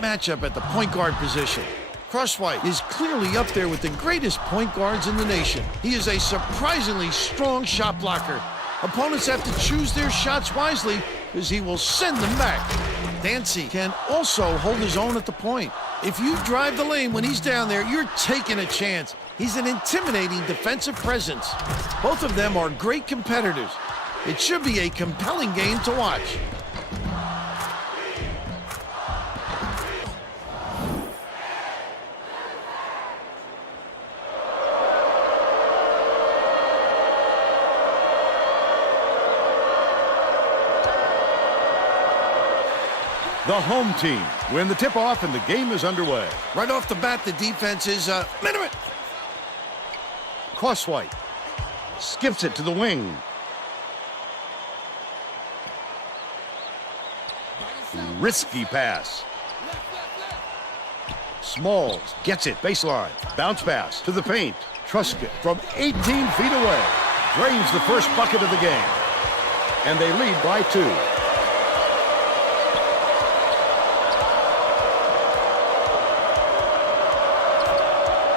Matchup at the point guard position. Crosswhite is clearly up there with the greatest point guards in the nation. He is a surprisingly strong shot blocker. Opponents have to choose their shots wisely because he will send them back. Dancy can also hold his own at the point. If you drive the lane when he's down there, you're taking a chance. He's an intimidating defensive presence. Both of them are great competitors. It should be a compelling game to watch. The home team win the tip-off, and the game is underway. Right off the bat, the defense is minimum. Crosswhite skips it to the wing. Risky pass. Smalls gets it baseline. Bounce pass to the paint. Truscott from 18 feet away drains the first bucket of the game. And they lead by 2.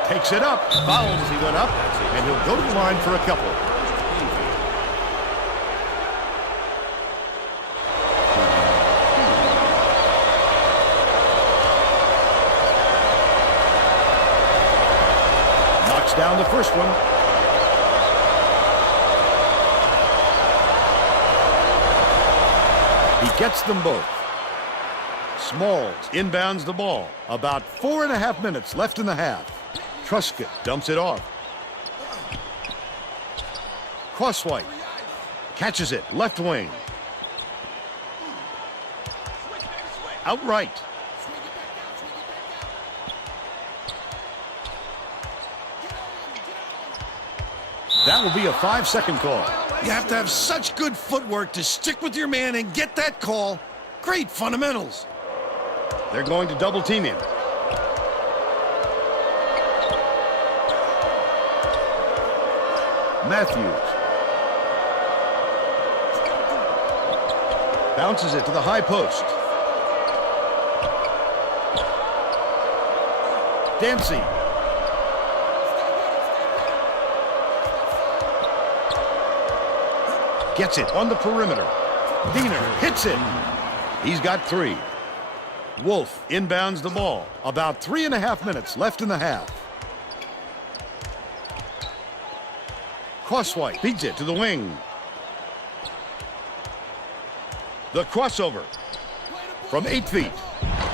Takes it up, fouled as he went up, and he'll go to the line for a couple. Knocks down the first one. He gets them both. Smalls inbounds the ball. About 4.5 minutes left in the half. Truscott dumps it off. Crosswhite catches it, left wing. Outright. That will be a 5-second call. You have to have such good footwork to stick with your man and get that call. Great fundamentals. They're going to double team him. Matthews bounces it to the high post. Dancy gets it on the perimeter. Diener hits it. He's got 3. Wolf inbounds the ball. About 3.5 minutes left in the half. Crosswhite beats it to the wing. The crossover from 8 feet.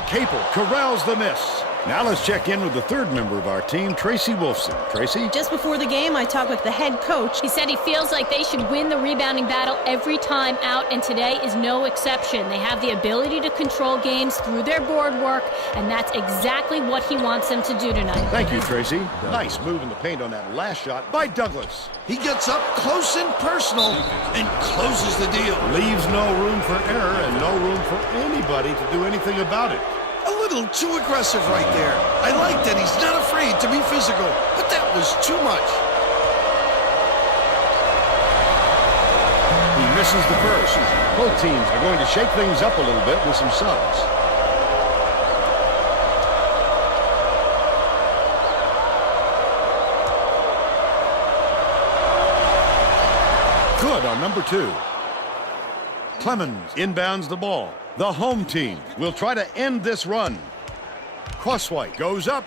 Capel corrals the miss. Now let's check in with the third member of our team, Tracy Wolfson. Tracy? Just before the game, I talked with the head coach. He said he feels like they should win the rebounding battle every time out, and today is no exception. They have the ability to control games through their board work, and that's exactly what he wants them to do tonight. Thank you, Tracy. Nice move in the paint on that last shot by Douglas. He gets up close and personal and closes the deal. Leaves no room for error and no room for anybody to do anything about it. A little too aggressive right there. I like that he's not afraid to be physical, but that was too much. He misses the first. Both teams are going to shake things up a little bit with some subs. Good on number 2. Clemens inbounds the ball. The home team will try to end this run. Crosswhite goes up,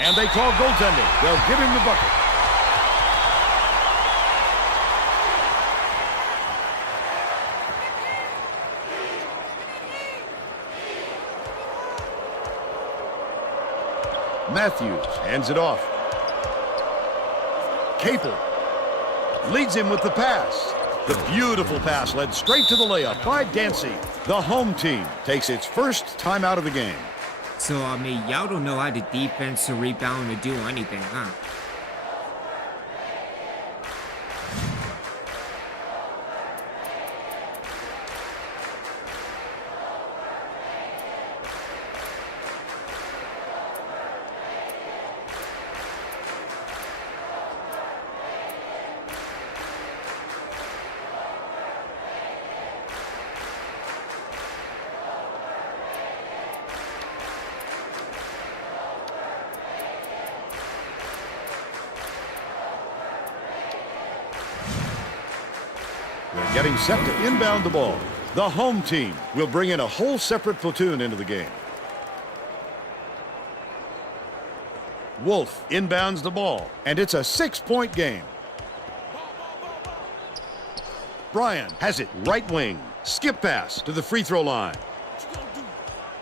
and they call goaltending. They'll give him the bucket. Matthews hands it off. Capel leads him with the pass. The beautiful pass led straight to the layup by Dancy. The home team takes its first time out of the game. So, y'all don't know how to defense or rebound or do anything, huh? They're getting set to inbound the ball. The home team will bring in a whole separate platoon into the game. Wolf inbounds the ball, and it's a 6-point game. Bryan has it right wing. Skip pass to the free throw line.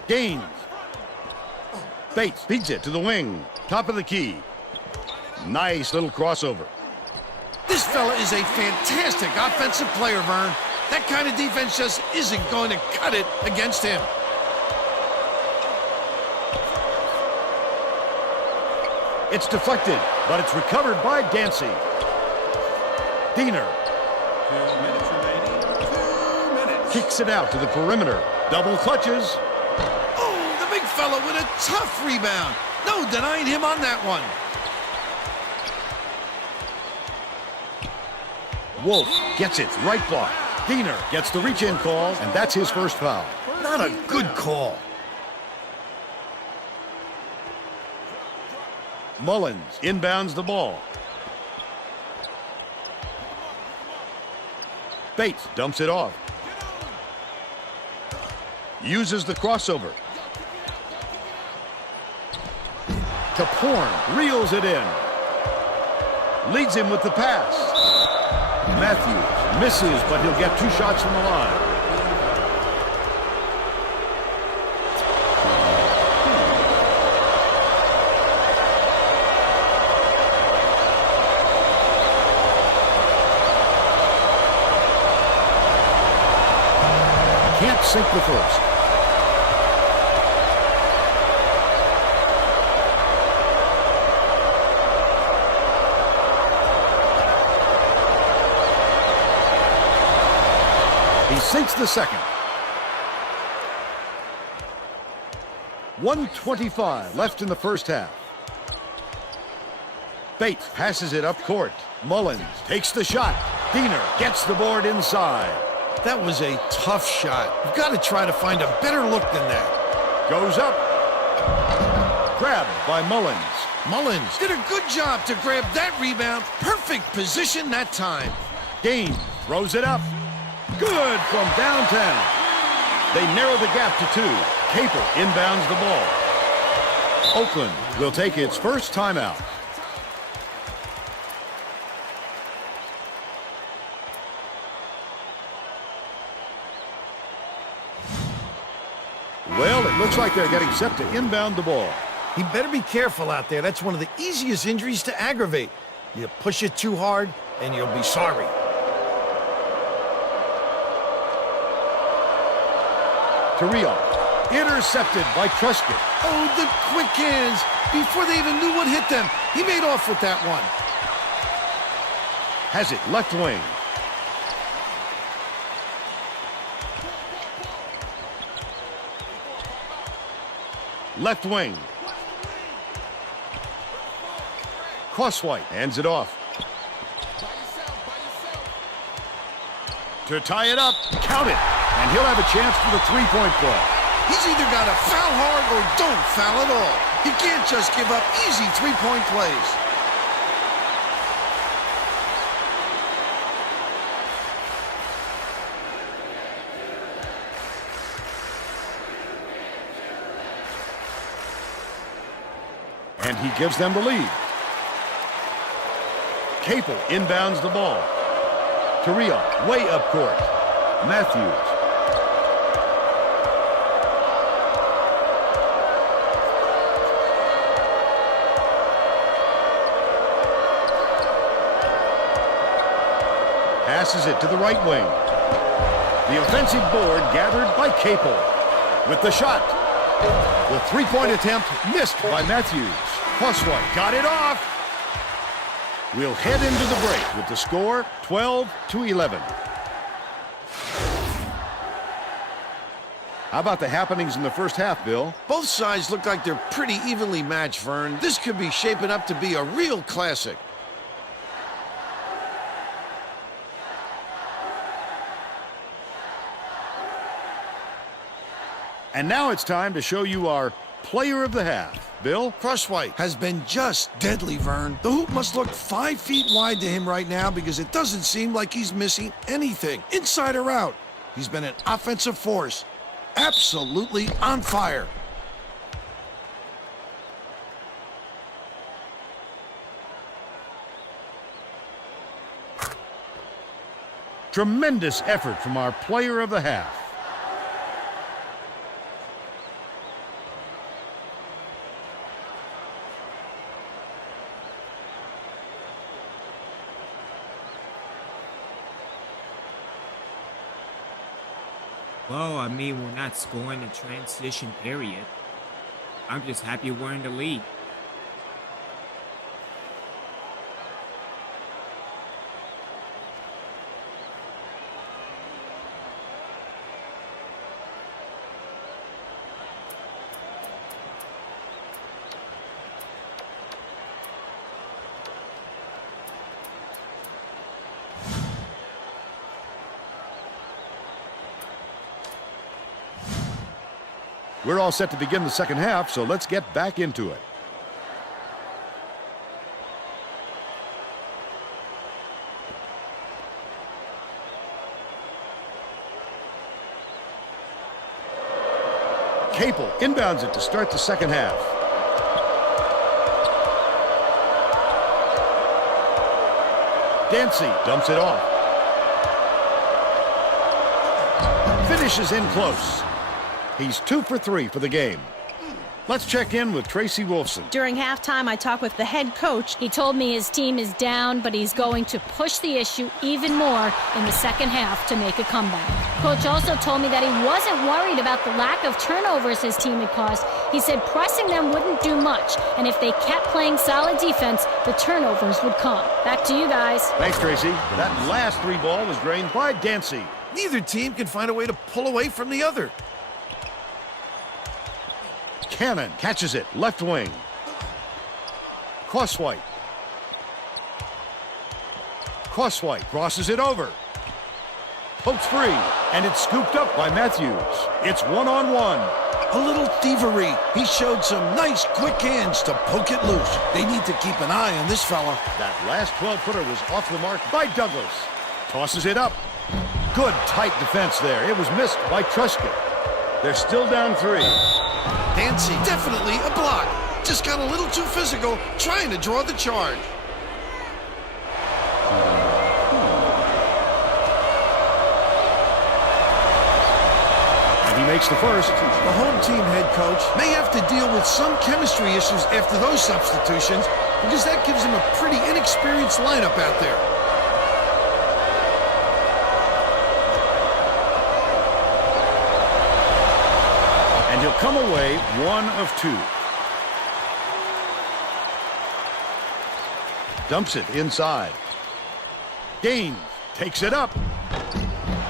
Gaines. Bates beats it to the wing. Top of the key. Nice little crossover. This fella is a fantastic offensive player, Vern. That kind of defense just isn't going to cut it against him. It's deflected, but it's recovered by Dancy. Diener. 2 minutes remaining. 2 minutes. Kicks it out to the perimeter. Double clutches. Oh, the big fella with a tough rebound. No denying him on that one. Wolf gets it right block. Diener gets the reach-in call, and that's his first foul. Not a good call. Mullins inbounds the ball. Bates dumps it off. Uses the crossover. Kaporn reels it in. Leads him with the pass. Matthews misses, but he'll get 2 shots from the line. Can't sink the first. He sinks the second. 1:25 left in the first half. Bates passes it up court. Mullins takes the shot. Diener gets the board inside. That was a tough shot. You've got to try to find a better look than that. Goes up. Grabbed by Mullins. Mullins did a good job to grab that rebound. Perfect position that time. Gaines throws it up. Good from downtown. They narrow the gap to 2. Capel inbounds the ball. Oakland will take its first timeout. Well, it looks like they're getting set to inbound the ball. He better be careful out there. That's one of the easiest injuries to aggravate. You push it too hard, and you'll be sorry. Carrillo intercepted by Truscott. Oh, the quick hands. Before they even knew what hit them, he made off with that one. Has it left wing. Left wing. Crosswhite hands it off. To tie it up, count it, and he'll have a chance for the 3-point play. He's either got to foul hard or don't foul at all. You can't just give up easy 3-point plays. And he gives them the lead. Capel inbounds the ball. Carrillo way up court. Matthews. Passes it to the right wing. The offensive board gathered by Capel. With the shot. The 3-point attempt missed by Matthews. Crosswhite got it off. We'll head into the break with the score 12-11. How about the happenings in the first half, Bill? Both sides look like they're pretty evenly matched, Vern. This could be shaping up to be a real classic. And now it's time to show you our player of the half. Bill? Crosswhite has been just deadly, Vern. The hoop must look 5 feet wide to him right now because it doesn't seem like he's missing anything, inside or out. He's been an offensive force, absolutely on fire. Tremendous effort from our player of the half. Well, I mean, we're not scoring the transition period. I'm just happy we're in the lead. We're all set to begin the second half, so let's get back into it. Capel inbounds it to start the second half. Dancy dumps it off. Finishes in close. He's 2 for 3 for the game. Let's check in with Tracy Wolfson. During halftime, I talked with the head coach. He told me his team is down, but he's going to push the issue even more in the second half to make a comeback. Coach also told me that he wasn't worried about the lack of turnovers his team had caused. He said pressing them wouldn't do much, and if they kept playing solid defense, the turnovers would come. Back to you guys. Thanks, Tracy. That last 3 ball was drained by Dancy. Neither team can find a way to pull away from the other. Cannon catches it, left wing. Crosswhite. Crosswhite crosses it over. Pokes free, and it's scooped up by Matthews. It's one-on-one. A little thievery. He showed some nice quick hands to poke it loose. They need to keep an eye on this fella. That last 12-footer was off the mark by Douglas. Tosses it up. Good tight defense there. It was missed by Truscott. They're still down 3. Dancy, definitely a block. Just got a little too physical, trying to draw the charge. And he makes the first. The home team head coach may have to deal with some chemistry issues after those substitutions because that gives him a pretty inexperienced lineup out there. And he'll come away 1 of 2. Dumps it inside. Gaines takes it up.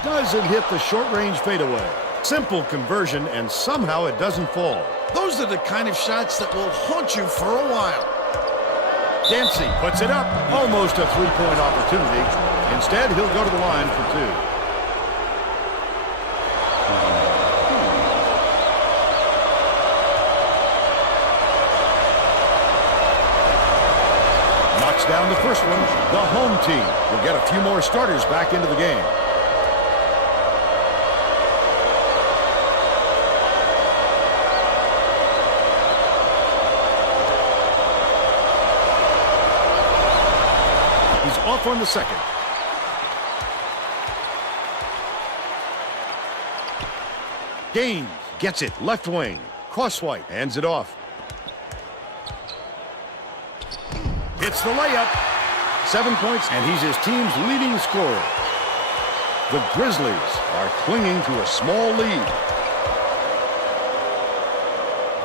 Doesn't hit the short-range fadeaway. Simple conversion, and somehow it doesn't fall. Those are the kind of shots that will haunt you for a while. Dancy puts it up. Almost a 3-point opportunity. Instead, he'll go to the line for 2. Down the first one. The home team will get a few more starters back into the game. He's off on the second. Gaines gets it left wing. Crosswhite hands it off. Hits the layup. 7 points, and he's his team's leading scorer. The Grizzlies are clinging to a small lead.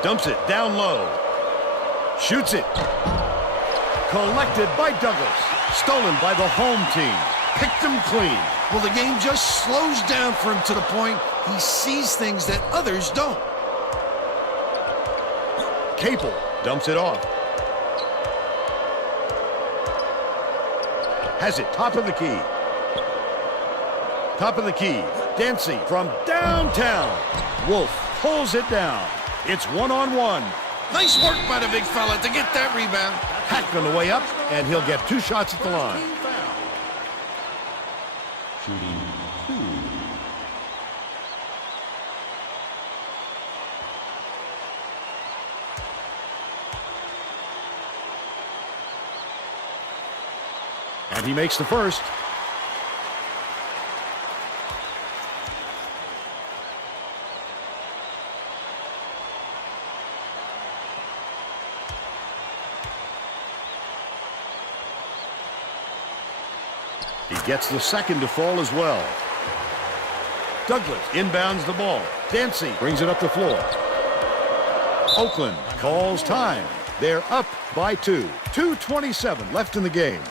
Dumps it down low. Shoots it. Collected by Douglas. Stolen by the home team. Picked him clean. Well, the game just slows down for him to the point he sees things that others don't. Capel dumps it off. Has it top of the key. Top of the key. Dancy from downtown. Wolf pulls it down. It's one-on-one. Nice work by the big fella to get that rebound. Hack on the way up, and he'll get 2 shots at the line. Team foul. Shooting 2. And he makes the first. He gets the second to fall as well. Douglas inbounds the ball. Dancy brings it up the floor. Oakland calls time. They're up by 2. 2:27 left in the game.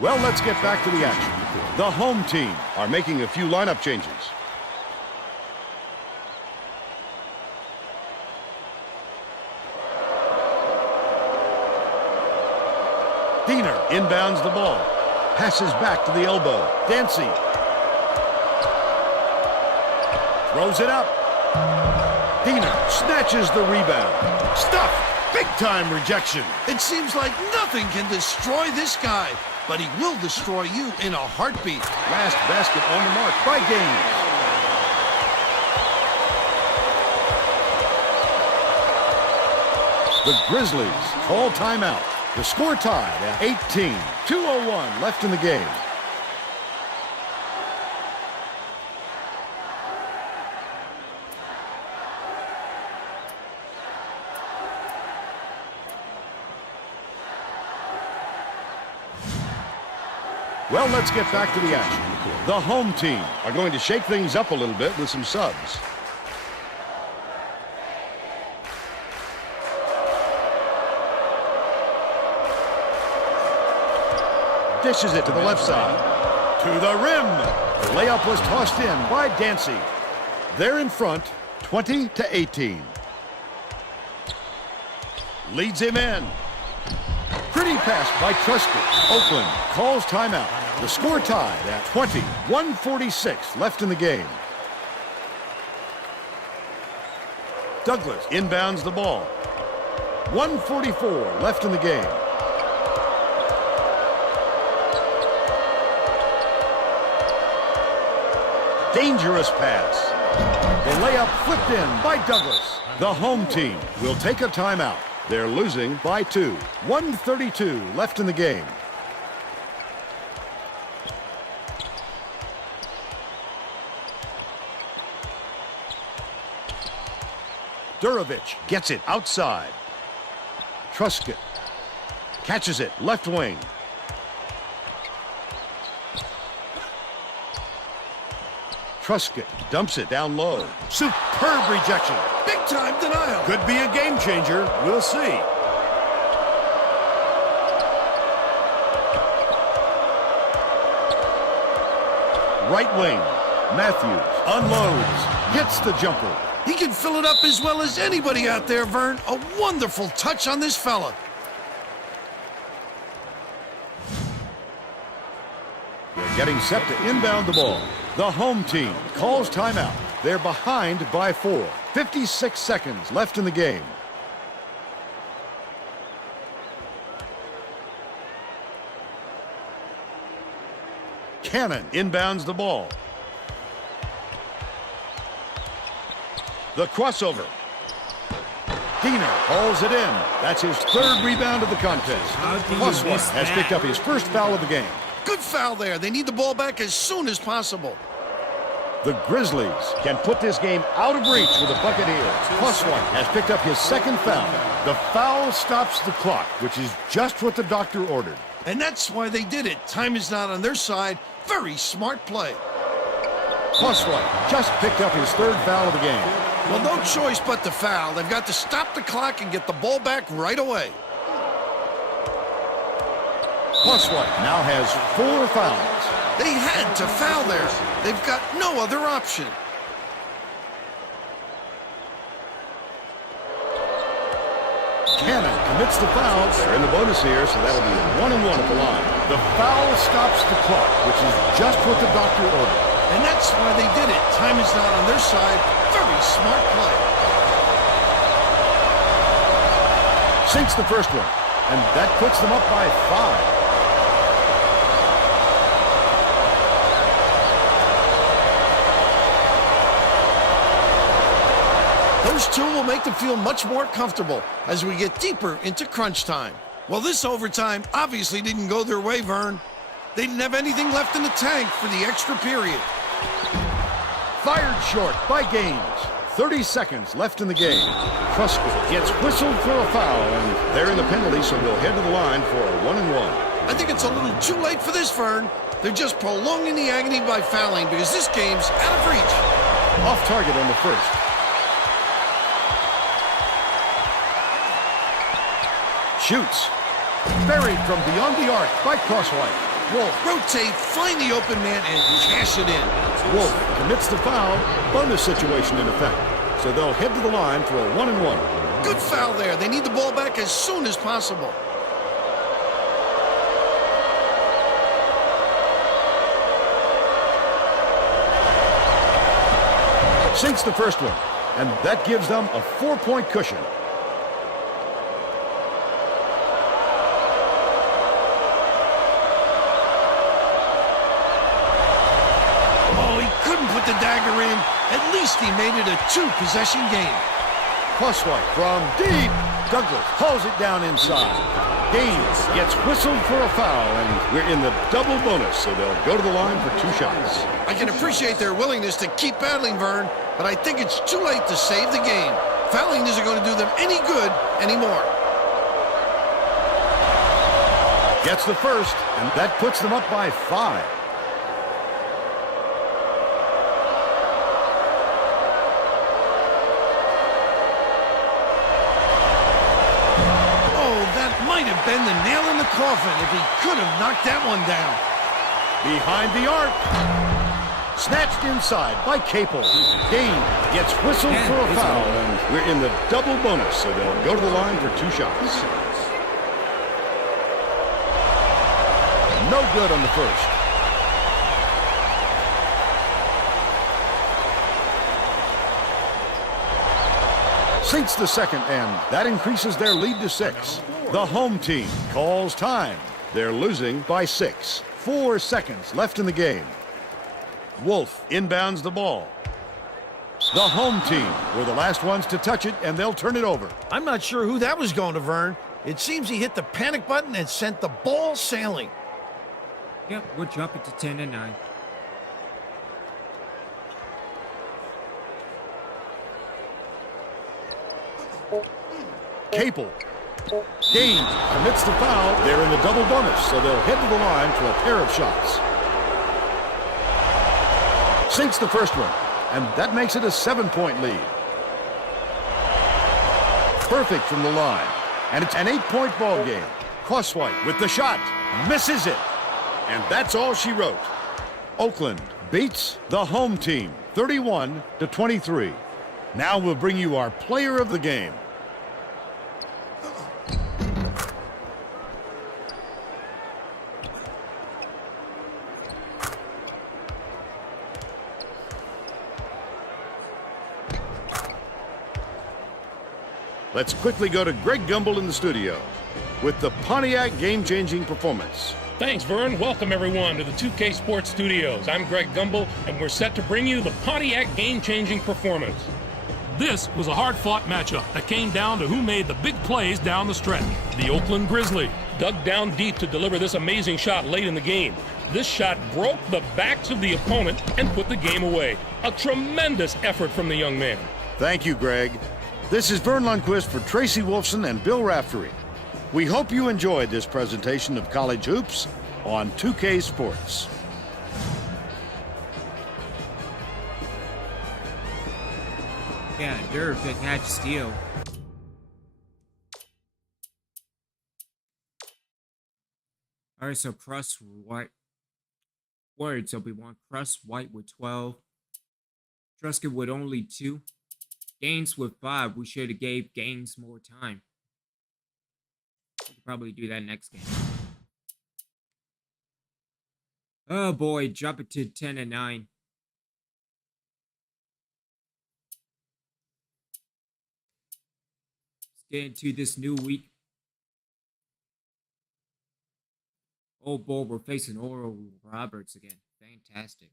Well, let's get back to the action. The home team are making a few lineup changes. Diener inbounds the ball. Passes back to the elbow. Dancy throws it up. Diener snatches the rebound. Stuff! Big-time rejection. It seems like nothing can destroy this guy, but he will destroy you in a heartbeat. Last basket on the mark by Gaines. The Grizzlies call timeout. The score tied at 18. 2:01 left in the game. Well, let's get back to the action. The home team are going to shake things up a little bit with some subs. Dishes it to the left side. To the rim. The layup was tossed in by Dancy. They're in front, 20-18. Leads him in. Pretty pass by Truscott. Oakland calls timeout. The score tied at 20. 1:46 left in the game. Douglas inbounds the ball. 1:44 left in the game. Dangerous pass. The layup flipped in by Douglas. The home team will take a timeout. They're losing by 2. 1:32 left in the game. Durovic gets it outside. Truscott catches it left wing. Truscott dumps it down low. Superb rejection. Big time denial. Could be a game changer. We'll see. Right wing. Matthews unloads. Hits the jumper. He can fill it up as well as anybody out there, Vern. A wonderful touch on this fella. They're getting set to inbound the ball. The home team calls timeout. They're behind by 4. 56 seconds left in the game. Cannon inbounds the ball. The crossover. Diener hauls it in. That's his third rebound of the contest. How do you Crosswhite miss has that? picked up his first foul of the game. Good foul there. They need the ball back as soon as possible. The Grizzlies can put this game out of reach with a bucket here. Crosswhite has picked up his second foul. The foul stops the clock, which is just what the doctor ordered. And that's why they did it. Time is not on their side. Very smart play. Crosswhite just picked up his third foul of the game. Well, no choice but to foul. They've got to stop the clock and get the ball back right away. Crosswhite now has 4 fouls. They had to foul there. They've got no other option. Cannon commits the foul. They're in the bonus here, so that'll be 1-1 at the line. The foul stops the clock, which is just what the doctor ordered. And that's why they did it. Time is not on their side. Very smart play. Sinks the first one, and that puts them up by 5. Those two will make them feel much more comfortable as we get deeper into crunch time. Well, this overtime obviously didn't go their way, Vern. They didn't have anything left in the tank for the extra period. Fired short by Gaines. 30 seconds left in the game. Crosswhite gets whistled for a foul, and they're in the penalty, so they'll head to the line for a 1-1. I think it's a little too late for this, Vern. They're just prolonging the agony by fouling because this game's out of reach. Off target on the first. Shoots. Buried from beyond the arc by Crosswhite. Wolf Rotate, find the open man, and cash it in. Wolf commits the foul. Bonus situation in effect. So they'll head to the line for a 1-1. Good foul there. They need the ball back as soon as possible. Sinks the first one, and that gives them a 4-point cushion. Put the dagger in. At least he made it a 2-possession game. Crosswhite from deep. Douglas hauls it down inside. Gaines gets whistled for a foul, and we're in the double bonus, so they'll go to the line for 2 shots. I can appreciate their willingness to keep battling, Vern, but I think it's too late to save the game. Fouling isn't going to do them any good anymore. Gets the first, and that puts them up by 5. Might have been the nail in the coffin if he could have knocked that one down. Behind the arc. Snatched inside by Capel. Gaines gets whistled for a foul, and we're in the double bonus, so they'll go to the line for 2 shots. No good on the first. Sinks the second, and that increases their lead to 6. The home team calls time. They're losing by 6. 4 seconds left in the game. Wolf inbounds the ball. The home team were the last ones to touch it, and they'll turn it over. I'm not sure who that was going to, Vern. It seems he hit the panic button and sent the ball sailing. Yep, we'll drop it to 10-9. Capel. Gaines commits the foul. They're in the double bonus, so they'll head to the line for a pair of shots. Sinks the first one, and that makes it a 7-point lead. Perfect from the line, and it's an 8-point ball game. Crosswhite with the shot, misses it, and that's all she wrote. Oakland beats the home team 31-23. Now we'll bring you our player of the game. Let's quickly go to Greg Gumbel in the studio with the Pontiac game-changing performance. Thanks, Vern. Welcome, everyone, to the 2K Sports Studios. I'm Greg Gumbel, and we're set to bring you the Pontiac game-changing performance. This was a hard-fought matchup that came down to who made the big plays down the stretch. The Oakland Grizzlies dug down deep to deliver this amazing shot late in the game. This shot broke the backs of the opponent and put the game away. A tremendous effort from the young man. Thank you, Greg. This is Vern Lundquist for Tracy Wolfson and Bill Raftery. We hope you enjoyed this presentation of college hoops on 2K Sports. Yeah, Dirk, good catch, steal. Alright, so Crust White. Words, so we want Crust White with 12. Truscott with only 2. Gaines with 5. We should have gave Gaines more time. We could probably do that next game. Oh boy, drop it to 10 and 9. Let's get into this new week. Oh boy, we're facing Oral Roberts again. Fantastic.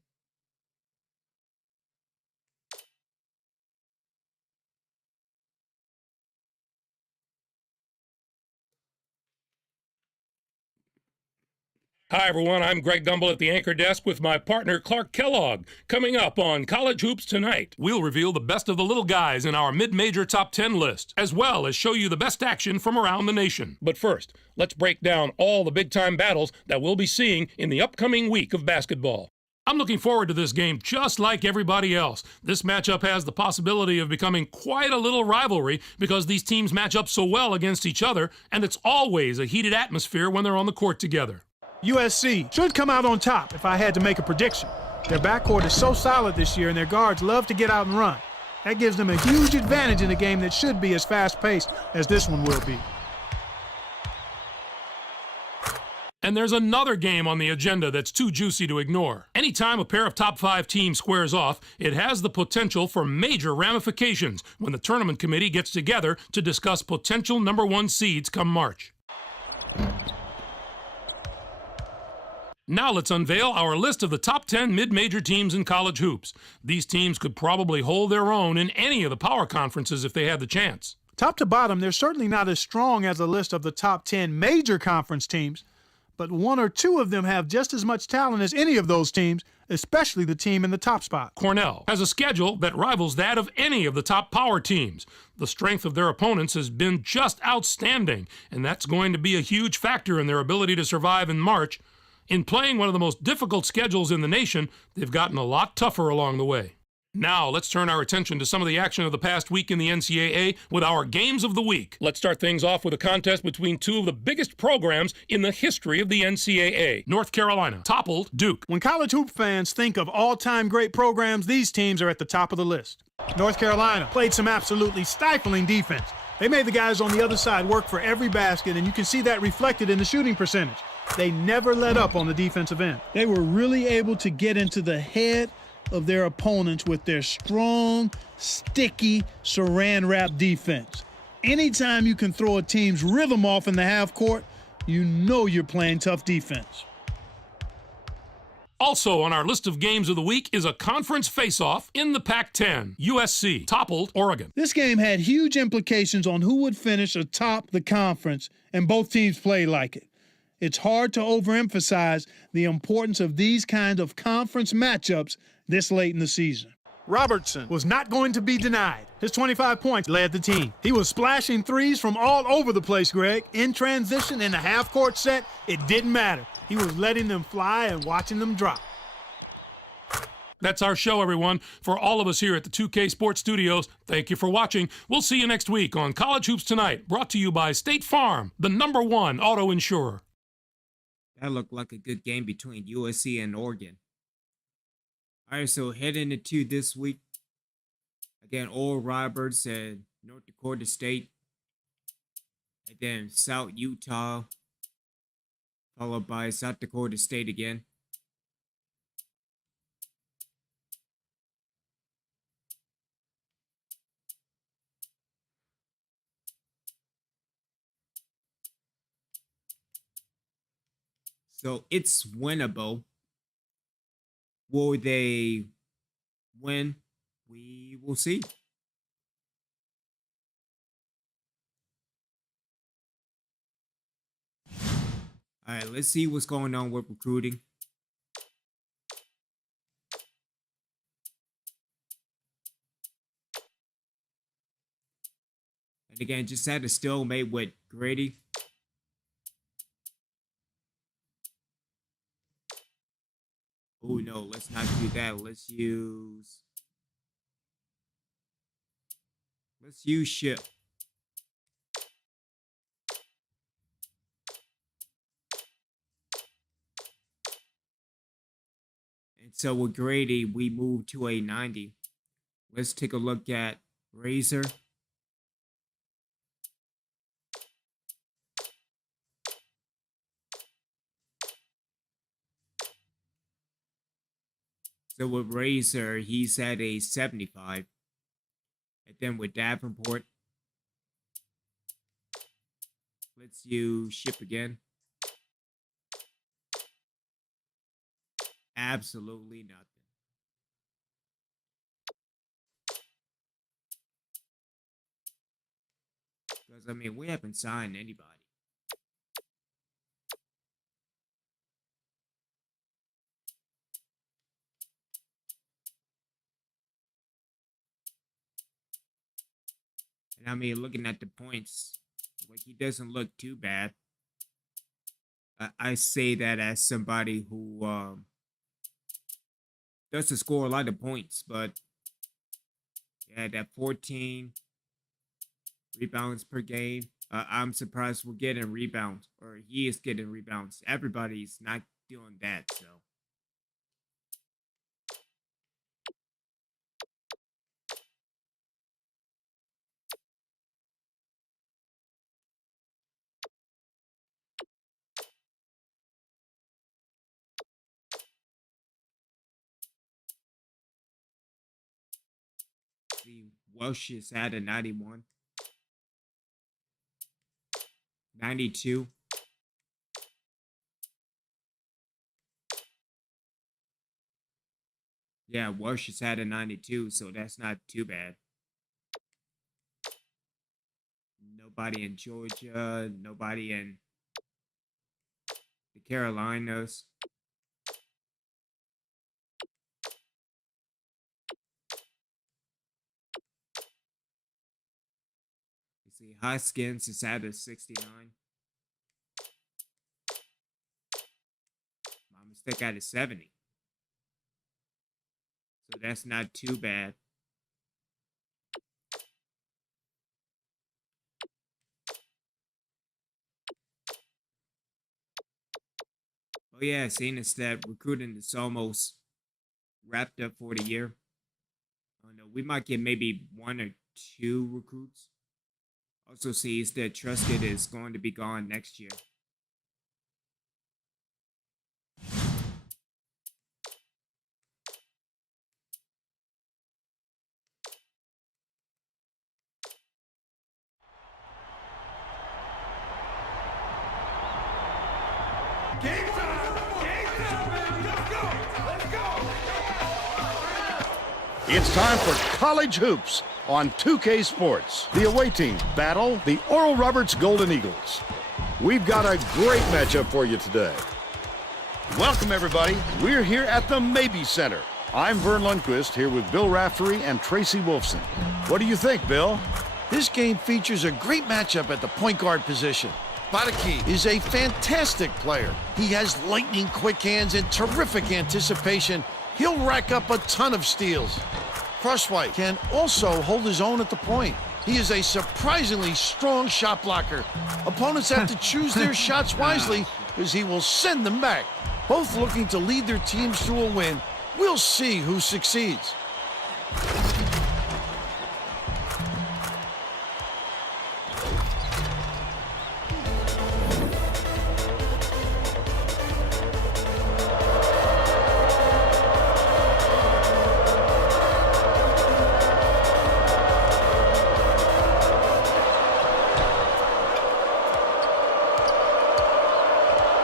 Hi, everyone. I'm Greg Gumbel at the anchor desk with my partner, Clark Kellogg. Coming up on College Hoops Tonight, we'll reveal the best of the little guys in our mid-major top 10 list, as well as show you the best action from around the nation. But first, let's break down all the big-time battles that we'll be seeing in the upcoming week of basketball. I'm looking forward to this game just like everybody else. This matchup has the possibility of becoming quite a little rivalry because these teams match up so well against each other, and it's always a heated atmosphere when they're on the court together. USC should come out on top if I had to make a prediction. Their backcourt is so solid this year and their guards love to get out and run. That gives them a huge advantage in a game that should be as fast-paced as this one will be. And there's another game on the agenda that's too juicy to ignore. Anytime a pair of top 5 teams squares off, it has the potential for major ramifications when the tournament committee gets together to discuss potential number 1 seeds come March. Now let's unveil our list of the top 10 mid-major teams in college hoops. These teams could probably hold their own in any of the power conferences if they had the chance. Top to bottom, they're certainly not as strong as a list of the top 10 major conference teams, but 1 or 2 of them have just as much talent as any of those teams, especially the team in the top spot. Cornell has a schedule that rivals that of any of the top power teams. The strength of their opponents has been just outstanding, and that's going to be a huge factor in their ability to survive in March. In playing one of the most difficult schedules in the nation, they've gotten a lot tougher along the way. Now, let's turn our attention to some of the action of the past week in the NCAA with our Games of the Week. Let's start things off with a contest between 2 of the biggest programs in the history of the NCAA. North Carolina toppled Duke. When college hoop fans think of all-time great programs, these teams are at the top of the list. North Carolina played some absolutely stifling defense. They made the guys on the other side work for every basket, and you can see that reflected in the shooting percentage. They never let up on the defensive end. They were really able to get into the head of their opponents with their strong, sticky, saran wrap defense. Anytime you can throw a team's rhythm off in the half court, you know you're playing tough defense. Also on our list of games of the week is a conference face-off in the Pac-10. USC toppled Oregon. This game had huge implications on who would finish atop the conference, and both teams played like it. It's hard to overemphasize the importance of these kinds of conference matchups this late in the season. Robertson was not going to be denied. His 25 points led the team. He was splashing threes from all over the place, Greg. In transition, in the half-court set, it didn't matter. He was letting them fly and watching them drop. That's our show, everyone. For all of us here at the 2K Sports Studios, thank you for watching. We'll see you next week on College Hoops Tonight, brought to you by State Farm, the #1 auto insurer. That looked like a good game between USC and Oregon. All right, so heading into this week, again, Oral Roberts and North Dakota State, and then South Utah, followed by South Dakota State again. So it's winnable. Will they win? We will see. All right, let's see what's going on with recruiting. And again, just had a stalemate with Grady. Oh no, let's not do that. Let's use Ship. And so with Grady, we move to a 90. Let's take a look at Razor. So with Razor, he's at a 75. And then with Davenport, let's use Ship again. Absolutely nothing. Because, I mean, we haven't signed anybody. And, I mean, looking at the points, like, he doesn't look too bad. I say that as somebody who doesn't score a lot of points, but yeah, that 14 rebounds per game. I'm surprised we're getting rebounds, or he is getting rebounds. Everybody's not doing that, so. See, Welsh is at a 91. 92. Yeah, Welsh is at a 92, so that's not too bad. Nobody in Georgia, nobody in the Carolinas. You see, Hoskins is at a 69. My mistake at a 70. So that's not too bad. Oh yeah, seeing as that recruiting is almost wrapped up for the year. I don't know, we might get maybe 1 or 2 recruits. Also sees that Trusted is going to be gone next year. Game time! Game time, baby! Let's go! Let's go! It's time for college hoops on 2K Sports. The away team battle the Oral Roberts Golden Eagles. We've got a great matchup for you today. Welcome, everybody. We're here at the Maybe Center. I'm Vern Lundquist here with Bill Raftery and Tracy Wolfson. What do you think, Bill? This game features a great matchup at the point guard position. Badaki is a fantastic player. He has lightning quick hands and terrific anticipation. He'll rack up a ton of steals. Crosswhite can also hold his own at the point. He is a surprisingly strong shot blocker. Opponents have to choose their shots wisely because he will send them back. Both looking to lead their teams to a win. We'll see who succeeds.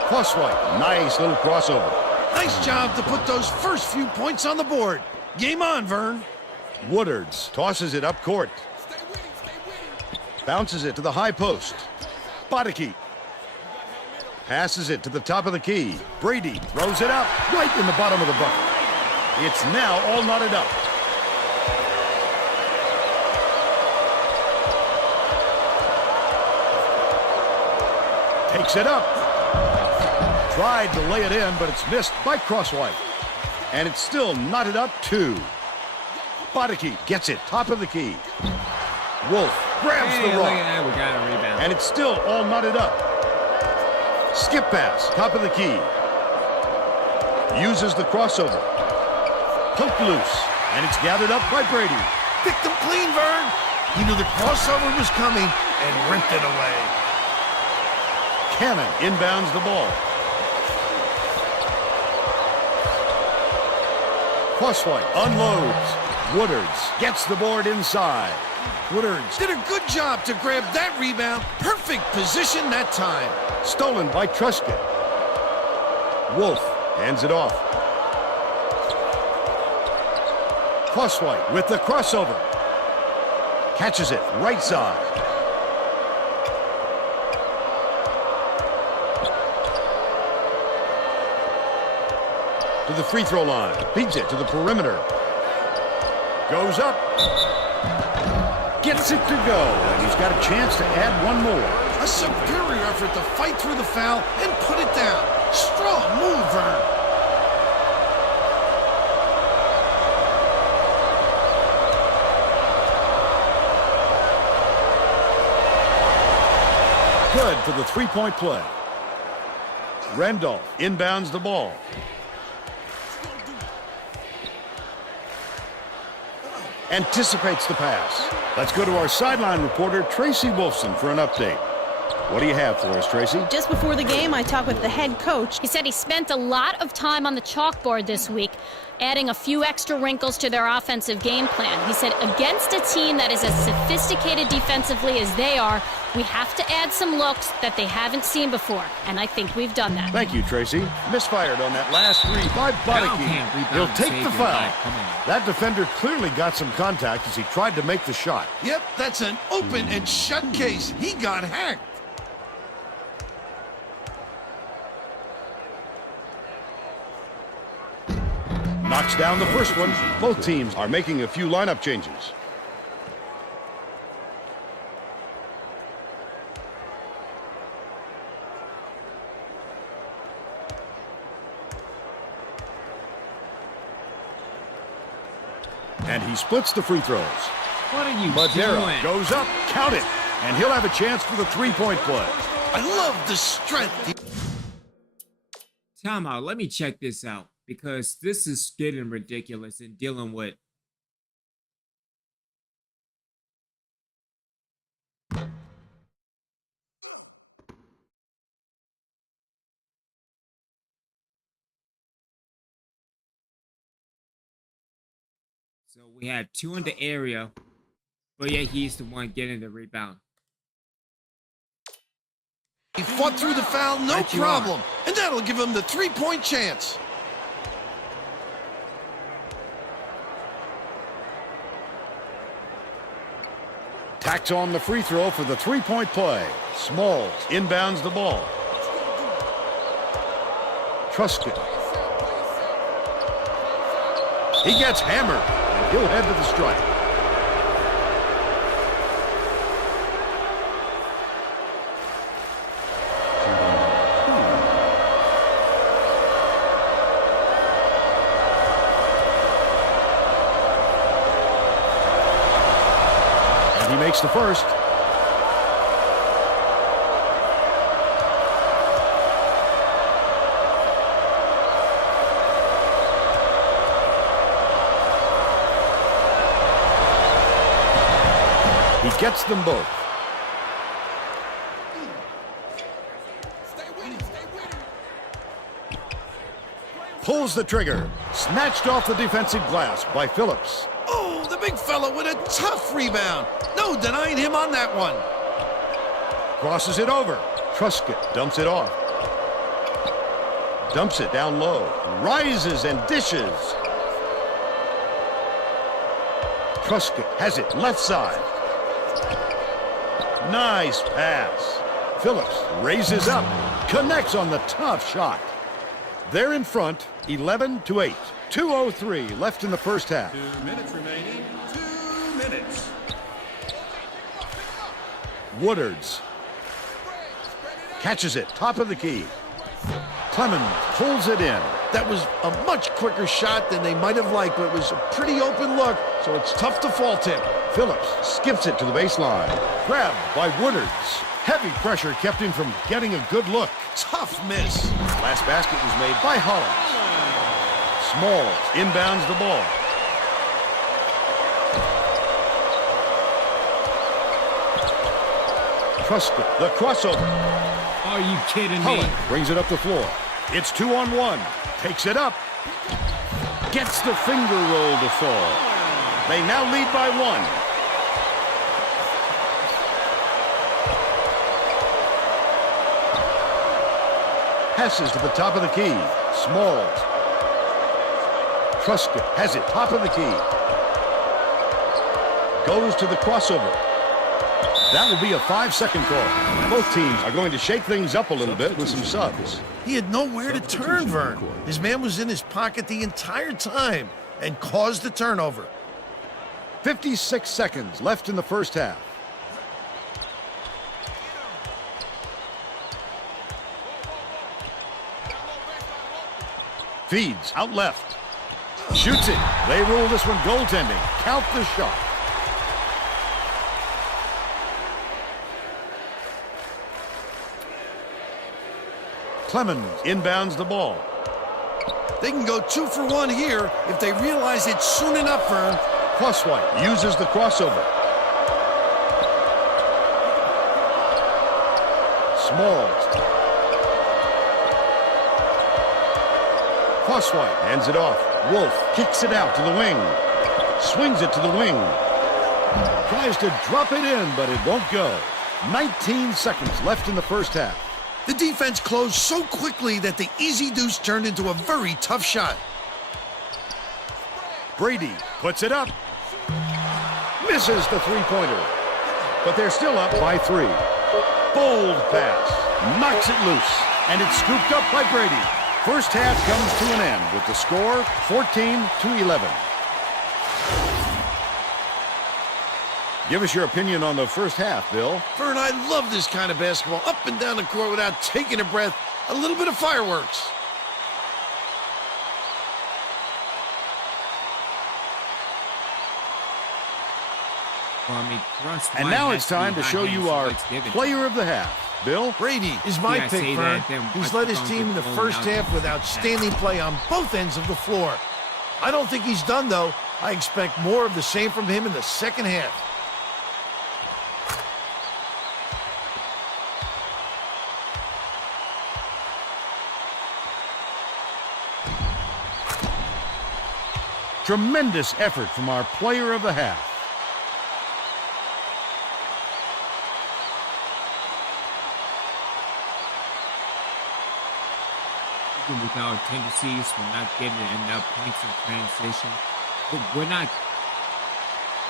Crosswhite, nice little crossover. Nice job to put those first few points on the board. Game on, Vern. Woodards tosses it up court. Bounces it to the high post. Badaki. Passes it to the top of the key. Brady throws it up right in the bottom of the bucket. It's now all knotted up. Takes it up. Tried to lay it in, but it's missed by Crosswhite. And it's still knotted up 2. Bodicki gets it, top of the key. Wolf grabs the look rock. at that, we got a rebound. And it's still all knotted up. Skip pass, top of the key. Uses the crossover. Poked loose, and it's gathered up by Brady. Picked him clean, Vern. He knew the crossover was coming and ripped it away. Cannon inbounds the ball. Crosswhite unloads. Woodards gets the board inside. Woodards did a good job to grab that rebound. Perfect position that time. Stolen by Truscott. Wolf hands it off. Crosswhite with the crossover. Catches it right side. To the free throw line. Beats it to the perimeter. Goes up. Gets it to go. And he's got a chance to add one more. A superior effort to fight through the foul and put it down. Strong move, Vern. Good for the three-point play. Randolph inbounds the ball. Anticipates the pass. Let's go to our sideline reporter, Tracy Wolfson, for an update. What do you have for us, Tracy? Just before the game, I talked with the head coach. He said he spent a lot of time on the chalkboard this week, adding a few extra wrinkles to their offensive game plan. He said against a team that is as sophisticated defensively as they are, we have to add some looks that they haven't seen before, and I think we've done that. Thank you, Tracy. Misfired on that last three by Bodicki. He'll take the foul. That defender clearly got some contact as he tried to make the shot. Yep, that's an open and shut case. He got hacked. Knocks down the first one. Both teams are making a few lineup changes. And he splits the free throws. What are you Madera doing? goes up, count it, and he'll have a chance for the three-point play. I love the strength. Time out. Let me check this out because this is getting ridiculous in dealing with. So we had 2 in the area, but yeah, he's the one getting the rebound. He fought through the foul, no problem. And that'll give him the three-point chance. Tacks on the free throw for the three-point play. Smalls inbounds the ball. Truscott. He gets hammered, and he'll head to the strike. And he makes the first. He gets them both. Pulls the trigger. Snatched off the defensive glass by Phillips. Oh, the big fella with a tough rebound. No denying him on that one. Crosses it over. Truscott dumps it off. Dumps it down low. Rises and dishes. Truscott has it left side. Nice pass. Phillips raises up, connects on the tough shot. They're in front, 11-8. 2:03 left in the first half. 2 minutes remaining. 2 minutes. Woodards catches it, top of the key. Clemens pulls it in. That was a much quicker shot than they might have liked, but it was a pretty open look, so it's tough to fault him. Phillips skips it to the baseline. Grabbed by Woodards. Heavy pressure kept him from getting a good look. Tough miss. Last basket was made by Hollins. Smalls inbounds the ball. Truska, the crossover. Are you kidding me? Hollins brings it up the floor. It's 2-on-1. Takes it up. Gets the finger roll to fall. They now lead by 1. Passes to the top of the key. Smalls. Truska has it, top of the key. Goes to the crossover. That will be a 5-second call. Both teams are going to shake things up a little bit with some subs. He had nowhere to turn, Vern. His man was in his pocket the entire time and caused the turnover. 56 seconds left in the first half. Feeds out left. Shoots it. They rule this one goaltending. Count the shot. Clemens inbounds the ball. They can go 2 for 1 here if they realize it soon enough, Vern. Crosswhite uses the crossover. Smalls. Crosswhite hands it off. Wolf kicks it out to the wing. Swings it to the wing. Tries to drop it in, but it won't go. 19 seconds left in the first half. The defense closed so quickly that the easy deuce turned into a very tough shot. Brady puts it up. Misses the three-pointer. But they're still up by 3. Bold pass. Knocks it loose. And it's scooped up by Brady. First half comes to an end with the score 14-11. Give us your opinion on the first half, Bill. Vern, I love this kind of basketball. Up and down the court without taking a breath. A little bit of fireworks. And now it's time to show you our player of the half. Bill? Brady is my pick, Vern. He's led his team in the first half with outstanding play on both ends of the floor. I don't think he's done, though. I expect more of the same from him in the second half. Tremendous effort from our player of the half. With our tendencies, we're not getting enough points in transition. But we're not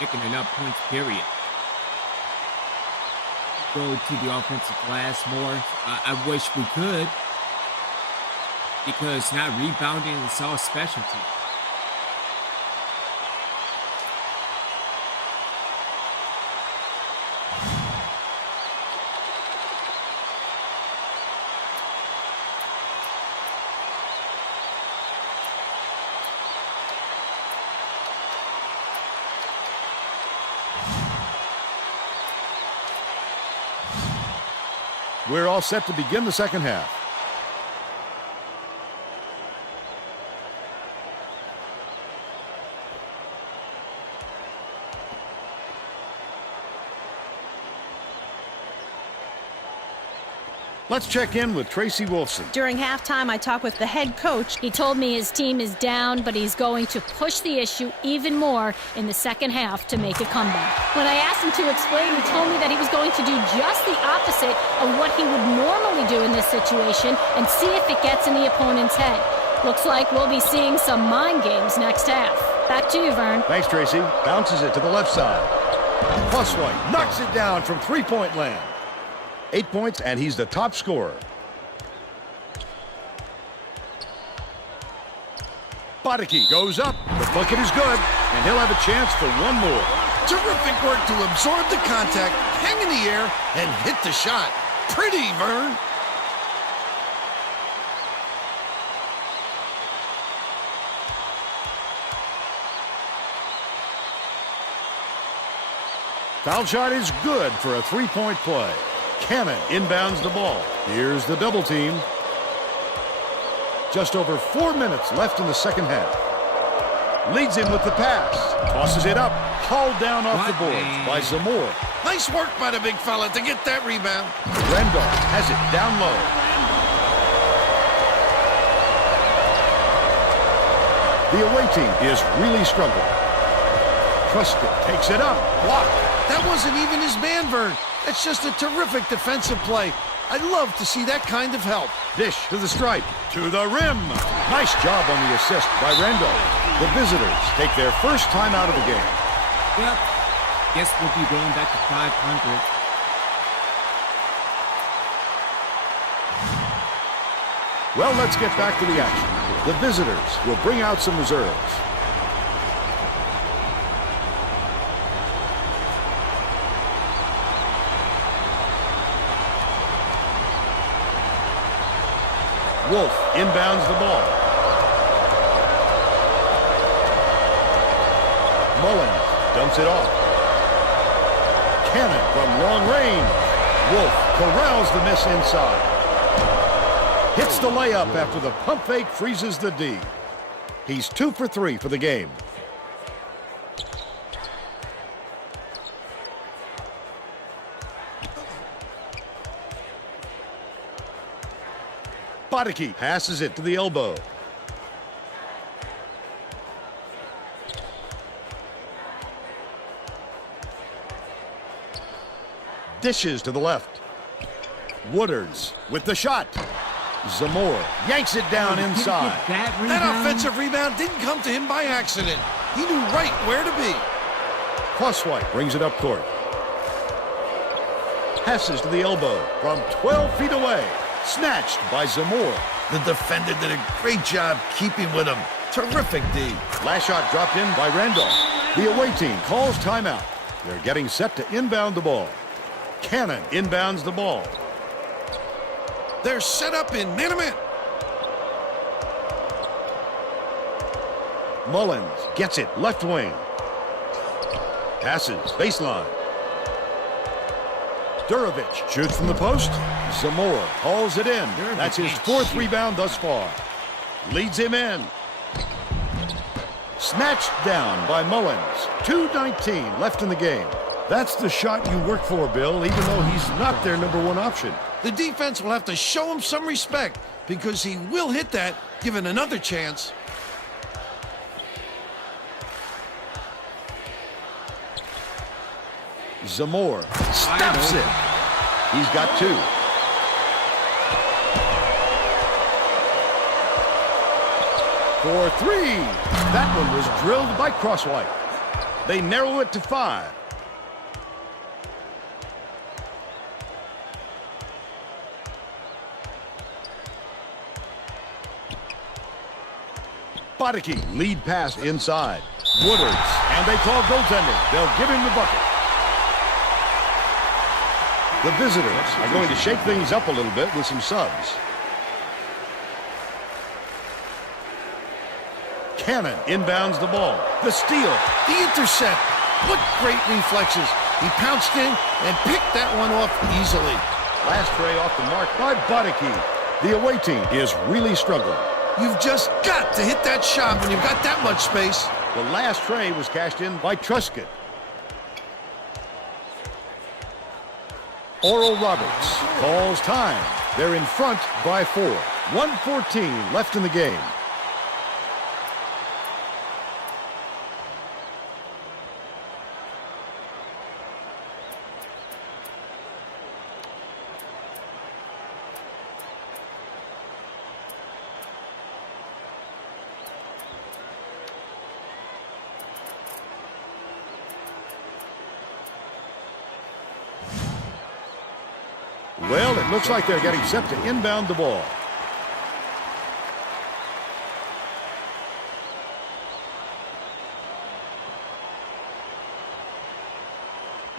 making enough points, period. Go to the offensive glass more. I wish we could. Because not rebounding is our specialty. We're all set to begin the second half. Let's check in with Tracy Wolfson. During halftime, I talked with the head coach. He told me his team is down, but he's going to push the issue even more in the second half to make a comeback. When I asked him to explain, he told me that he was going to do just the opposite of what he would normally do in this situation and see if it gets in the opponent's head. Looks like we'll be seeing some mind games next half. Back to you, Vern. Thanks, Tracy. Bounces it to the left side. Crosswhite knocks it down from three-point land. 8 points, and he's the top scorer. Bodicki goes up. The bucket is good, and he'll have a chance for one more. Terrific work to absorb the contact, hang in the air, and hit the shot. Pretty, Vern. Foul shot is good for a three-point play. Cannon inbounds the ball. Here's the double team. Just over 4 minutes left in the second half. Leads him with the pass. Tosses it up. Hauled down off the boards by Zamora. Nice work by the big fella to get that rebound. Randolph has it down low. The away team is really struggling. Truscott takes it up. Blocked. That wasn't even his man, Vern. That's just a terrific defensive play. I love to see that kind of help. Dish to the stripe. To the rim. Nice job on the assist by Randolph. The visitors take their first time out of the game. Yep. Guess we'll be going back to 500. Well, let's get back to the action. The visitors will bring out some reserves. Wolf inbounds the ball. Mullins dumps it off. Cannon from long range. Wolf corrals the miss inside. Hits the layup after the pump fake freezes the D. He's 2 for 3 for the game. Bodicki passes it to the elbow. Dishes to the left. Woodards with the shot. Zamora yanks it down inside. That offensive rebound didn't come to him by accident. He knew right where to be. Crosswhite brings it up court. Passes to the elbow from 12 feet away. Snatched by Zamora. The defender did a great job keeping with him. Terrific D. Last shot dropped in by Randolph. The away team calls timeout. They're getting set to inbound the ball. Cannon inbounds the ball. They're set up in man-to-man. Mullins gets it left wing. Passes baseline. Durovich shoots from the post. Zamora hauls it in. That's his 4th rebound thus far. Leads him in. Snatched down by Mullins. 2:19 left in the game. That's the shot you work for, Bill, even though he's not their number one option. The defense will have to show him some respect because he will hit that given another chance. Zamora stops it. He's got 2. For 3. That one was drilled by Crosswhite. They narrow it to 5. Bodicki lead pass inside. Woodards, and they call goaltending. They'll give him the bucket. The visitors are going to shake things up a little bit with some subs. Cannon inbounds the ball. The steal. The intercept. What great reflexes. He pounced in and picked that one off easily. Last tray off the mark by Bodicki. The away team is really struggling. You've just got to hit that shot when you've got that much space. The last tray was cashed in by Truscott. Oral Roberts calls time. They're in front by 4. 1:14 left in the game. Well, it looks like they're getting set to inbound the ball.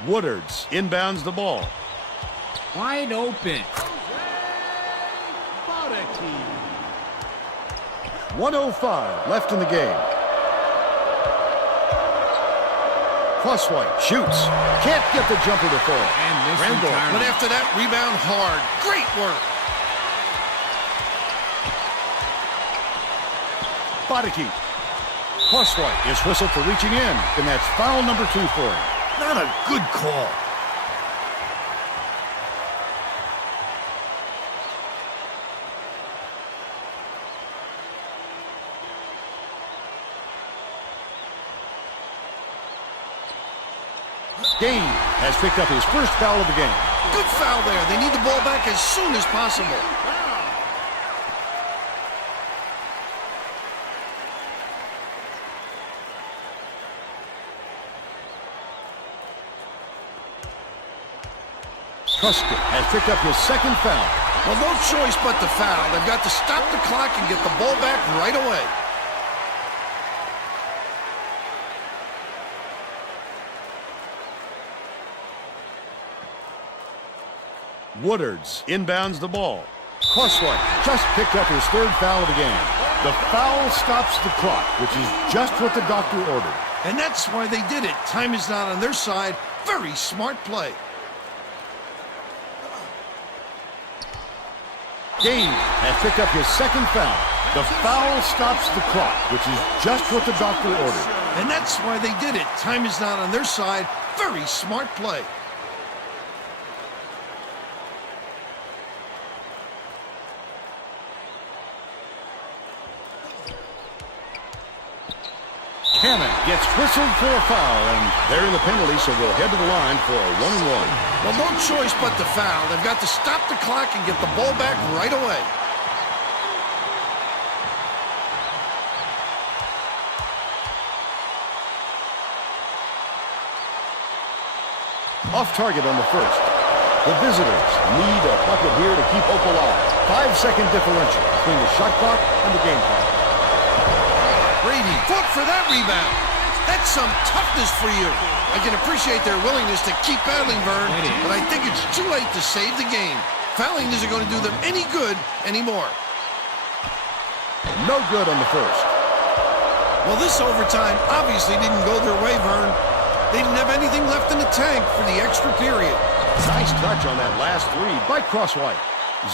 Woodards inbounds the ball. Wide open. 1:05 left in the game. Crosswhite shoots. Can't get the jumper to fall. And this Randall Went after that rebound hard. Great work. Boddicky. Crosswhite is whistled for reaching in, and that's foul number 2 for him. Not a good call. Gain has picked up his first foul of the game. Good foul there. They need the ball back as soon as possible. Truscott has picked up his second foul. Well, no choice but to foul. They've got to stop the clock and get the ball back right away. Woodards inbounds the ball. Crosswhite just picked up his third foul of the game. The foul stops the clock, which is just what the doctor ordered. And that's why they did it. Time is not on their side. Very smart play. Gain has picked up his second foul. The foul stops the clock, which is just what the doctor ordered. And that's why they did it. Time is not on their side. Very smart play. Hammond gets whistled for a foul, and they're in the penalty, so we'll head to the line for a 1-and-1. Well, no choice but to foul. They've got to stop the clock and get the ball back right away. Off target on the first. The visitors need a bucket here to keep hope alive. 5-second differential between the shot clock and the game clock. Brady fought for that rebound. That's some toughness for you. I can appreciate their willingness to keep battling, Vern, but I think it's too late to save the game. Fouling isn't going to do them any good anymore. No good on the first. Well, this overtime obviously didn't go their way, Vern. They didn't have anything left in the tank for the extra period. Nice touch on that last three by Crosswhite.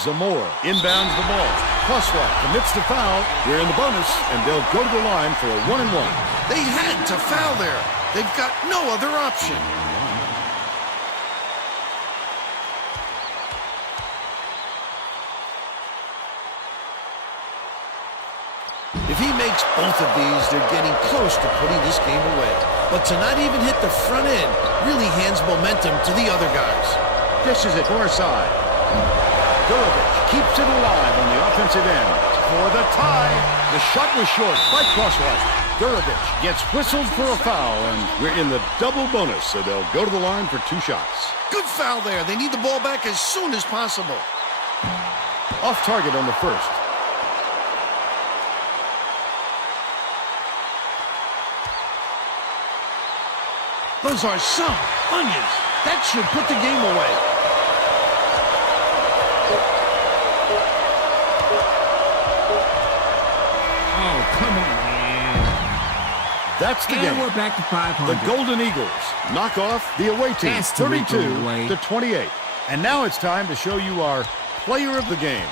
Zamora inbounds the ball. Crosswhite commits the foul. We're in the bonus, and they'll go to the line for a 1-and-1. They had to foul there. They've got no other option. If he makes both of these, they're getting close to putting this game away. But to not even hit the front end really hands momentum to the other guys. Dishes it far side. Gurovich keeps it alive on the offensive end for the tie. The shot was short by Crosswhite. Gurovich gets whistled for a foul, and we're in the double bonus, so they'll go to the line for 2 shots. Good foul there. They need the ball back as soon as possible. Off target on the first. Those are some onions. That should put the game away. Oh, come on, man. That's the And game. we're back to 500. The Golden Eagles knock off the away team, That's the way to go 32 away. to 28. And now it's time to show you our player of the game.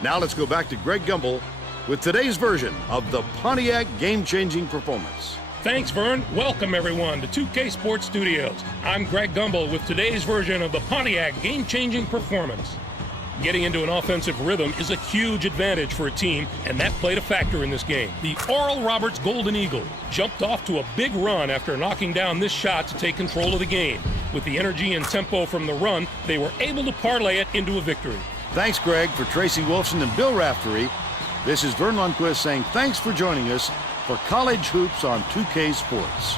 Now let's go back to Greg Gumbel with today's version of the Pontiac game-changing performance. Thanks, Vern. Welcome, everyone, to 2K Sports Studios. I'm Greg Gumbel with today's version of the Pontiac game-changing performance. Getting into an offensive rhythm is a huge advantage for a team, and that played a factor in this game. The Oral Roberts Golden Eagle jumped off to a big run after knocking down this shot to take control of the game. With the energy and tempo from the run, they were able to parlay it into a victory. Thanks, Greg, for Tracy Wolfson and Bill Raftery. This is Vern Lundquist saying thanks for joining us for College Hoops on 2K Sports.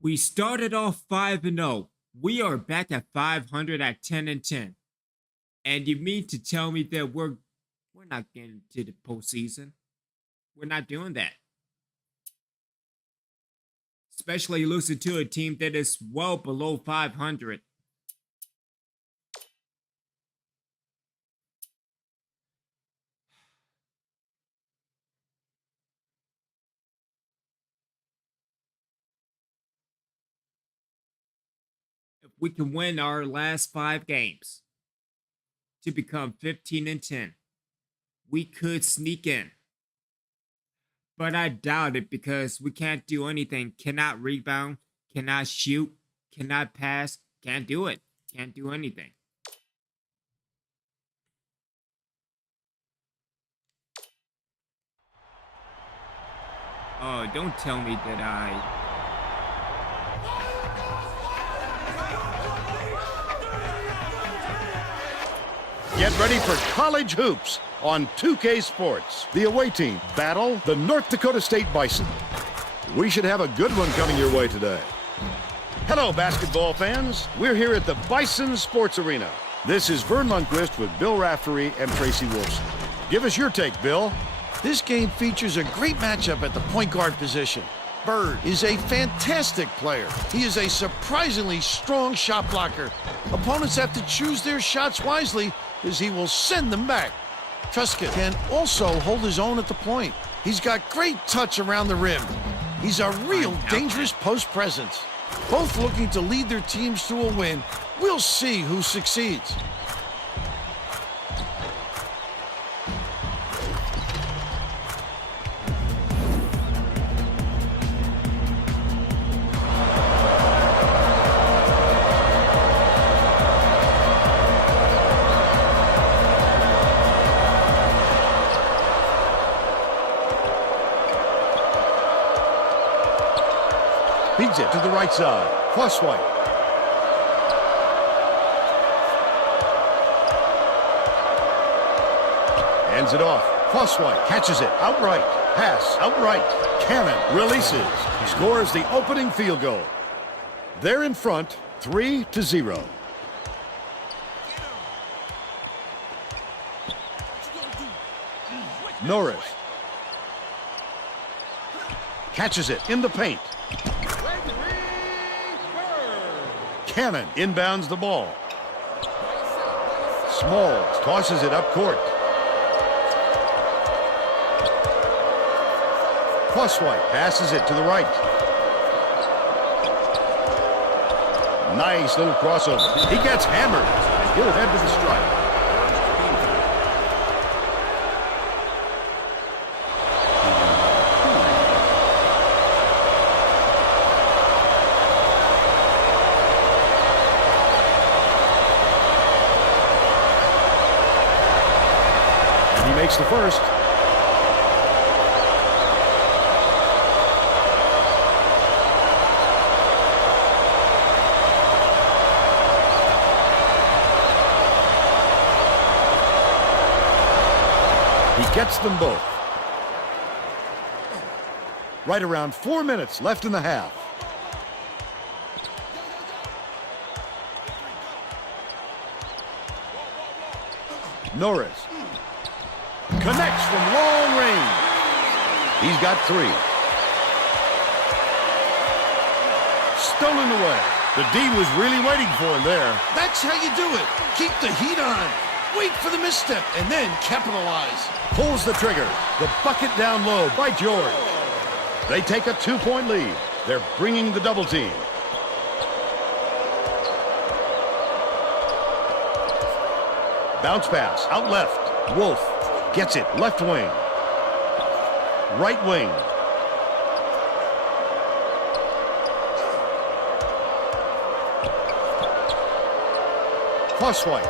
We started off 5-0. We are back at 500 at 10-10. And you mean to tell me that we're not getting to the postseason? We're not doing that. Especially losing to a team that is well below 500. If we can win our last 5 games to become 15-10, we could sneak in. But I doubt it because we can't do anything. Cannot rebound, cannot shoot, cannot pass, can't do it. Can't do anything. Oh, don't tell me that I... Get ready for College Hoops on 2K Sports. The away team battle the North Dakota State Bison. We should have a good one coming your way today. Hello, basketball fans. We're here at the Bison Sports Arena. This is Vern Lundquist with Bill Raftery and Tracy Wolfson. Give us your take, Bill. This game features a great matchup at the point guard position. Bird is a fantastic player. He is a surprisingly strong shot blocker. Opponents have to choose their shots wisely as he will send them back. Truscott can also hold his own at the point. He's got great touch around the rim. He's a real dangerous post presence. Both looking to lead their teams to a win. We'll see who succeeds. Feeds it to the right side. Crosswhite. Hands it off. Crosswhite catches it. Outright. Pass. Outright. Cannon releases. Scores the opening field goal. They're in front, 3-0. Norris. Catches it in the paint. Cannon inbounds the ball. Smalls tosses it up court. Crosswhite passes it to the right. Nice little crossover. He gets hammered. And he'll head to the strike. Makes the first. He gets them both. Right around 4 minutes left in the half. Norris. Connects from long range. He's got 3. Stolen away. The D was really waiting for him there. That's how you do it. Keep the heat on. Wait for the misstep and then capitalize. Pulls the trigger. The bucket down low by George. They take a 2-point lead. They're bringing the double team. Bounce pass out left. Wolf gets it left wing. Right wing. Crosswhite.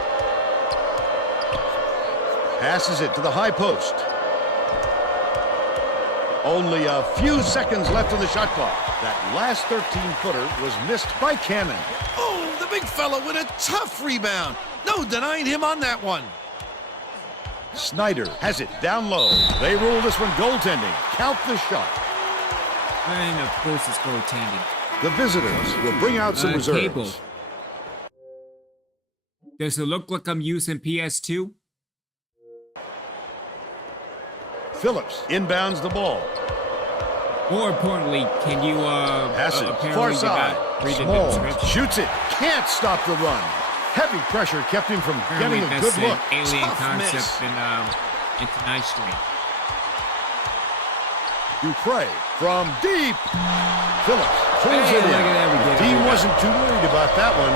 Passes it to the high post. Only a few seconds left in the shot clock. That last 13-footer was missed by Cannon. Oh, the big fella with a tough rebound. No denying him on that one. Snyder has it down low. They rule this one goaltending. Count the shot. And of course it's goaltending. The visitors will bring out some reserves. Cable. Does it look like I'm using PS2? Phillips inbounds the ball. More importantly, can you Passes, apparently far you side. got read the Small description. shoots it. Can't stop the run. Heavy pressure kept him from Apparently getting a that's good look. an alien Tough concept miss. in tonight's stream. Dupre from deep. Phillips pulls Hey, it look in. at that, we The did it, team we got wasn't too worried about that one.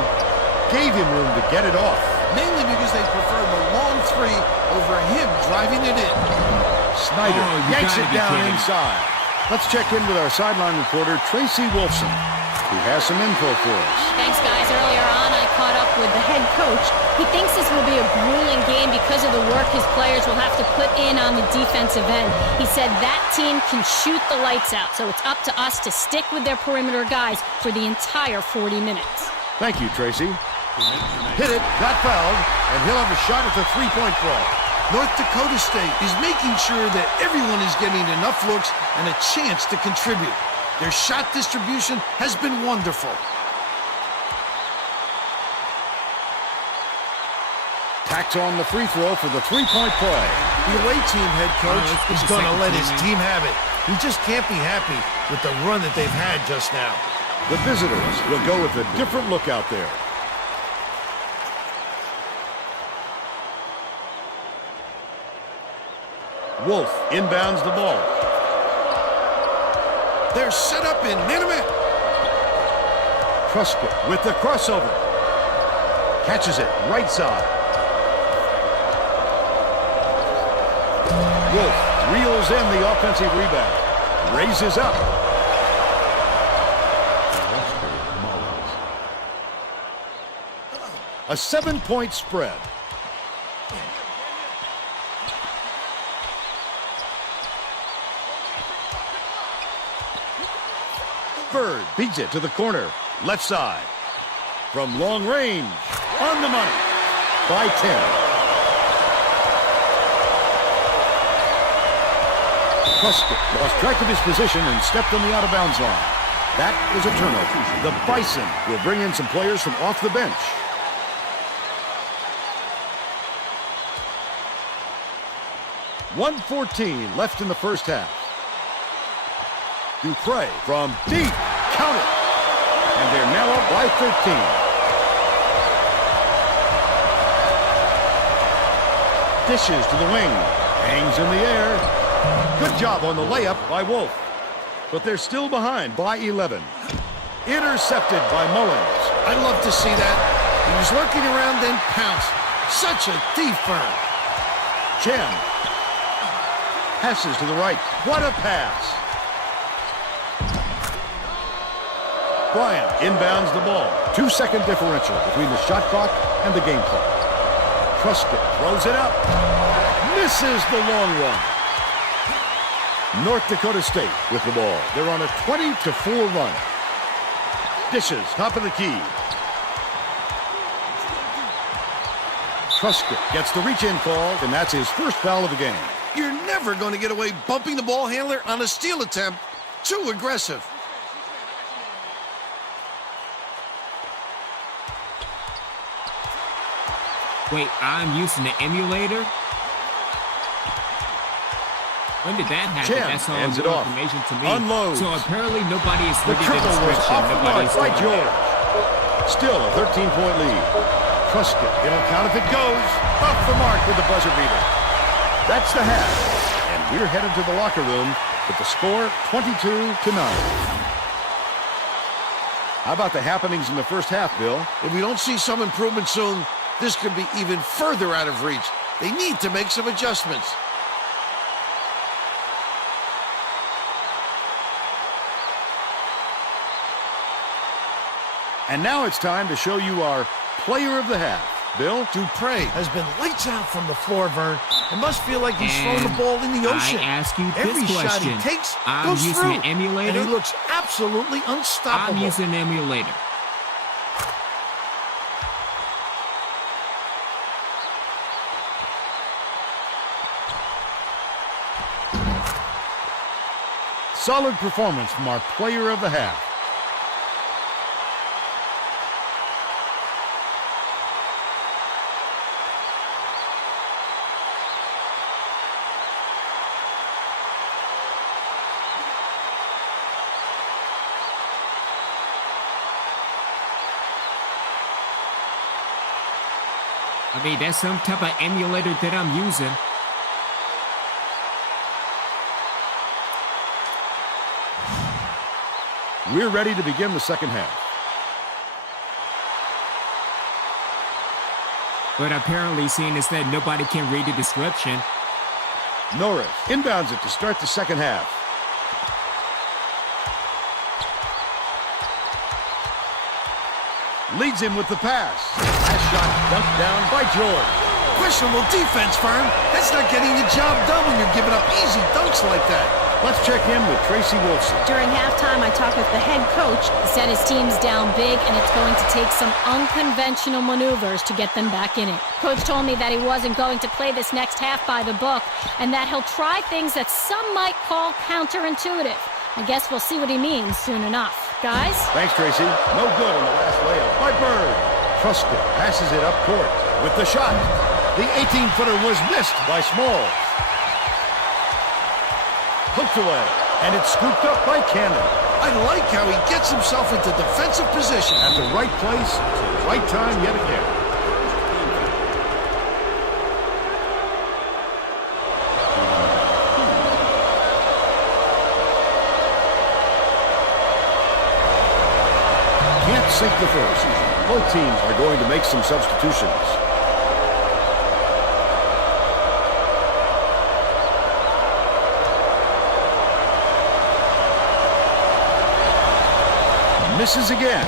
Gave him room to get it off. Mainly because they prefer the long three over him driving it in. Snyder Oh, you yanks gotta it be down kidding. inside. Let's check in with our sideline reporter, Tracy Wolfson, who has some info for us. Thanks, guys. Earlier on, I caught up with the head coach. He thinks this will be a grueling game because of the work his players will have to put in on the defensive end. He said that team can shoot the lights out, so it's up to us to stick with their perimeter guys for the entire 40 minutes. Thank you, Tracy. Hit it, got fouled, and he'll have a shot at the three-point play. North Dakota State is making sure that everyone is getting enough looks and a chance to contribute. Their shot distribution has been wonderful. Tacks on the free throw for the three-point play. The away team head coach it's is the going to second let team, his man. team have it. He just can't be happy with the run that they've had just now. The visitors will go with a different look out there. Wolf inbounds the ball. They're set up in minute. Truscott with the crossover. Catches it right side. Wolf reels in the offensive rebound. Raises up. A 7-point spread. Bird beats it to the corner. Left side. From long range. On the money. By 10. Truscott lost track of his position and stepped on the out-of-bounds line. That was a turnover. The Bison will bring in some players from off the bench. .114 left in the first half. Dupre from deep. Count it. And they're now up by 13. Dishes to the wing. Hangs in the air. Good job on the layup by Wolf. But they're still behind by 11. Intercepted by Mullins. I'd love to see that. He was lurking around, then pounced. Such a thief bird. Chen passes to the right. What a pass. Bryant inbounds the ball. 2-second differential between the shot clock and the game clock. Truscott throws it up. Misses the long one. North Dakota State with the ball. They're on a 20-4 run. Dishes, top of the key. Truscott gets the reach-in call, and that's his first foul of the game. You're never going to get away bumping the ball handler on a steal attempt. Too aggressive. Wait, I'm using the emulator? When did that happen? Chen That's all hands it new off. information to me. Unloads. So apparently nobody is The reading the triple was description. off the mark Nobody's by doing it. George. Still a 13-point lead. Truscott, it'll count if it goes. Off the mark with the buzzer beater. That's the half. And we're headed to the locker room with the score 22-9. How about the happenings in the first half, Bill? If we don't see some improvement soon, this could be even further out of reach. They need to make some adjustments. And now it's time to show you our player of the half. Bill? Dupre has been lights out from the floor, Vern. It must feel like he's throwing the ball in the ocean. I ask you Every this shot question. he takes I'm goes using through, an emulator. and he looks absolutely unstoppable. I'm using an emulator. Solid performance from our player of the half. I mean, that's some type of emulator that I'm using. We're ready to begin the second half. But apparently, seeing as that nobody can read the description. Norris inbounds it to start the second half. Leads him with the pass. Last shot dunked down by George. Questionable defense, Vern. That's not getting the job done when you're giving up easy dunks like that. Let's check in with Tracy Wilson. During halftime, I talked with the head coach. He said his team's down big, and it's going to take some unconventional maneuvers to get them back in it. Coach told me that he wasn't going to play this next half by the book, and that he'll try things that some might call counterintuitive. I guess we'll see what he means soon enough. Guys? Thanks, Tracy. No good on the last layup by Bird. Trusted passes it up court with the shot. The 18-footer was missed by Smalls. Hooked away, and it's scooped up by Cannon. I like how he gets himself into defensive position. At the right place, at the right time yet again. Can't sink the first. Both teams are going to make some substitutions. Misses again,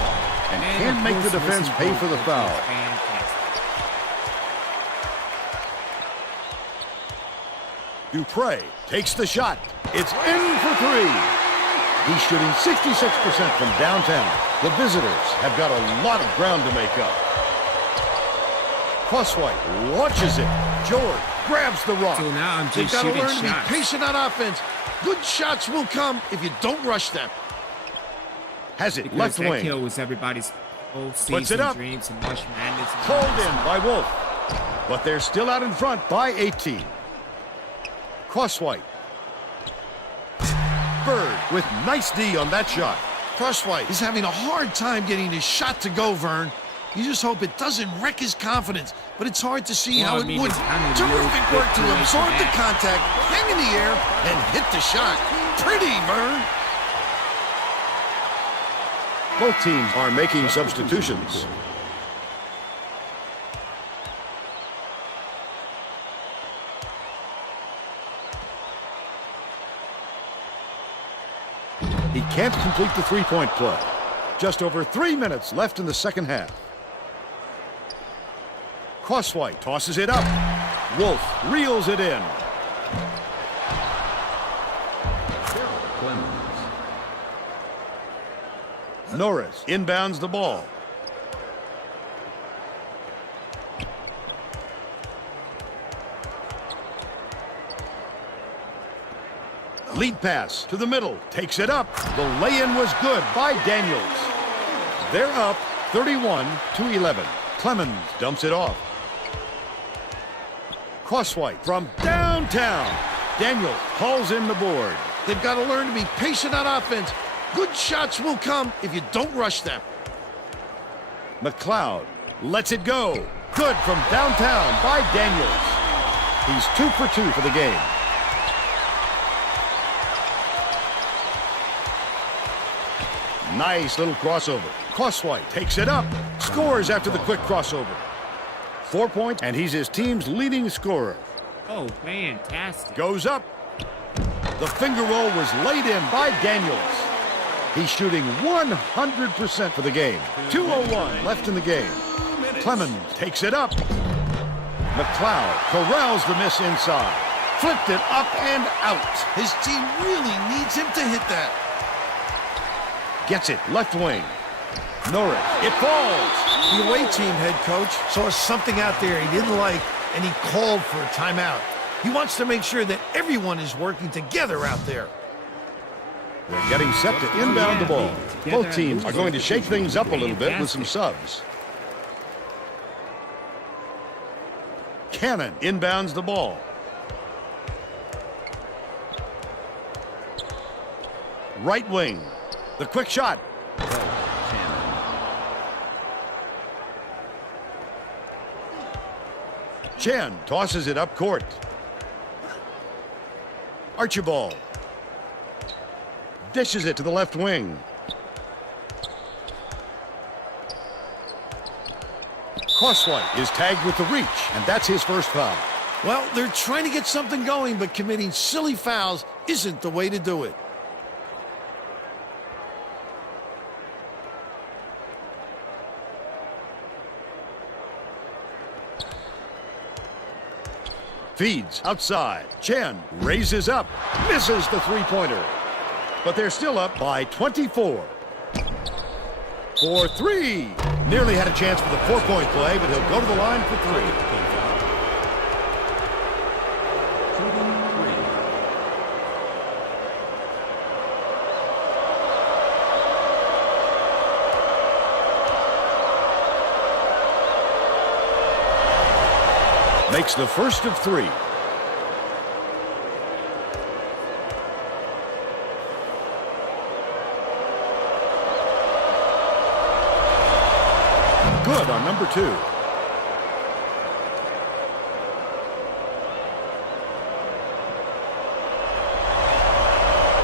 and can't make the defense pay for the foul. Dupre takes the shot. It's in for three. He's shooting 66% from downtown. The visitors have got a lot of ground to make up. Crosswhite launches it. George grabs the rock. So now I'm They've just got to shooting learn to be shots. patient on offense. Good shots will come if you don't rush them. Has it Because left that wing. kill was everybody's whole Puts season it up. dreams and March Madness. Called in by Wolf. But they're still out in front by 18. Crosswhite. Bird with nice D on that shot. Crosswhite is having a hard time getting his shot to go, Vern. You just hope it doesn't wreck his confidence, but it's hard to see Well, how I it mean, would. it's kind of Terrific real work to good absorb the that. contact, hang in the air, and hit the shot. Pretty, Vern. Both teams are making substitutions. He can't complete the three-point play. Just over 3 minutes left in the second half. Crosswhite tosses it up. Wolf reels it in. Norris inbounds the ball. Lead pass to the middle. Takes it up. The lay-in was good by Daniels. They're up 31-11. Clemens dumps it off. Crosswhite from downtown. Daniels hauls in the board. They've got to learn to be patient on offense. Good shots will come if you don't rush them. McLeod lets it go. Good from downtown by Daniels. He's 2 for 2 for the game. Nice little crossover. Crosswhite takes it up. Scores after the quick crossover. 4 points, and he's his team's leading scorer. Oh, fantastic. Goes up. The finger roll was laid in by Daniels. He's shooting 100% for the game. 2:01 left in the game. Clemens takes it up. McLeod corrals the miss inside. Flipped it up and out. His team really needs him to hit that. Gets it left wing. Norris, it falls. The away team head coach saw something out there he didn't like, and he called for a timeout. He wants to make sure that everyone is working together out there. They're getting set to inbound the ball. Both teams are going to shake things up a little bit with some subs. Cannon inbounds the ball. Right wing. The quick shot. Chen tosses it up court. Archibald dishes it to the left wing. Crosswhite is tagged with the reach, and that's his first foul. Well, they're trying to get something going, but committing silly fouls isn't the way to do it. Feeds outside. Chen raises up. Misses the three-pointer. But they're still up by 24. For three. Nearly had a chance for the four-point play, but he'll go to the line for three. Makes the first of three. Good on number two.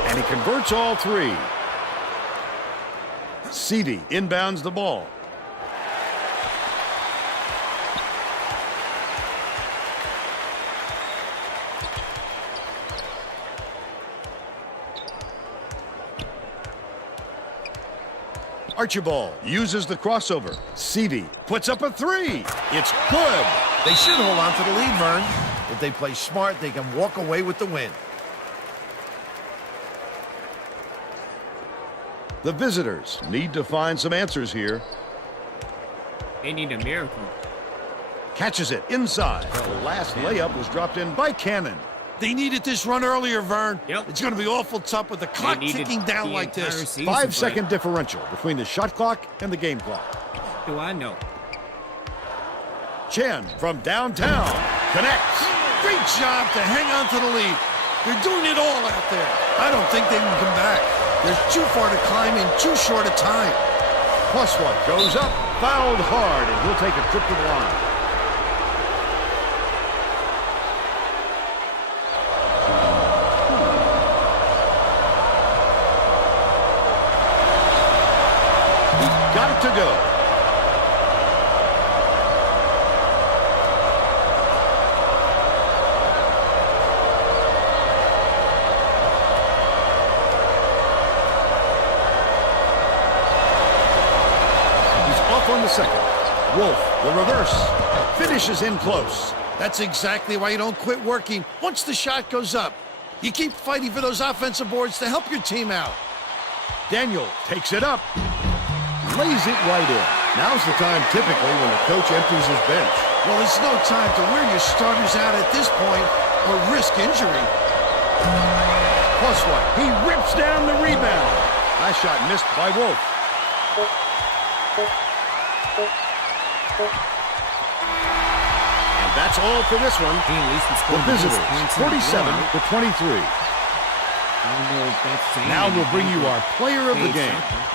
And he converts all three. Seavey inbounds the ball. Archibald uses the crossover. Seavey puts up a three. It's good. They should hold on to the lead, Vern. If they play smart, they can walk away with the win. The visitors need to find some answers here. They need a miracle. Catches it inside. The last layup was dropped in by Cannon. They needed this run earlier, Vern. Yep. It's going to be awful tough with the clock ticking down like this. 5-second differential between the shot clock and the game clock. Do I know? Chen from downtown connects. Great job to hang on to the lead. They're doing it all out there. I don't think they can come back. There's too far to climb in too short a time. Crosswhite goes up, fouled hard, and he'll take a trip to the line. Got it to go. He's off on the second. Wolf, the reverse, finishes in close. That's exactly why you don't quit working once the shot goes up. You keep fighting for those offensive boards to help your team out. Daniel takes it up. Lays it right in. Now's the time typically when the coach empties his bench. Well, it's no time to wear your starters out at this point or risk injury. Crosswhite, he rips down the rebound. Last shot missed by Wolf. And that's all for this one. Hey, at least we The scored the most visitors, points in the 47 game. to 23. I don't know if that's saying Now we'll bring you anything, our player of the but hey, game. something.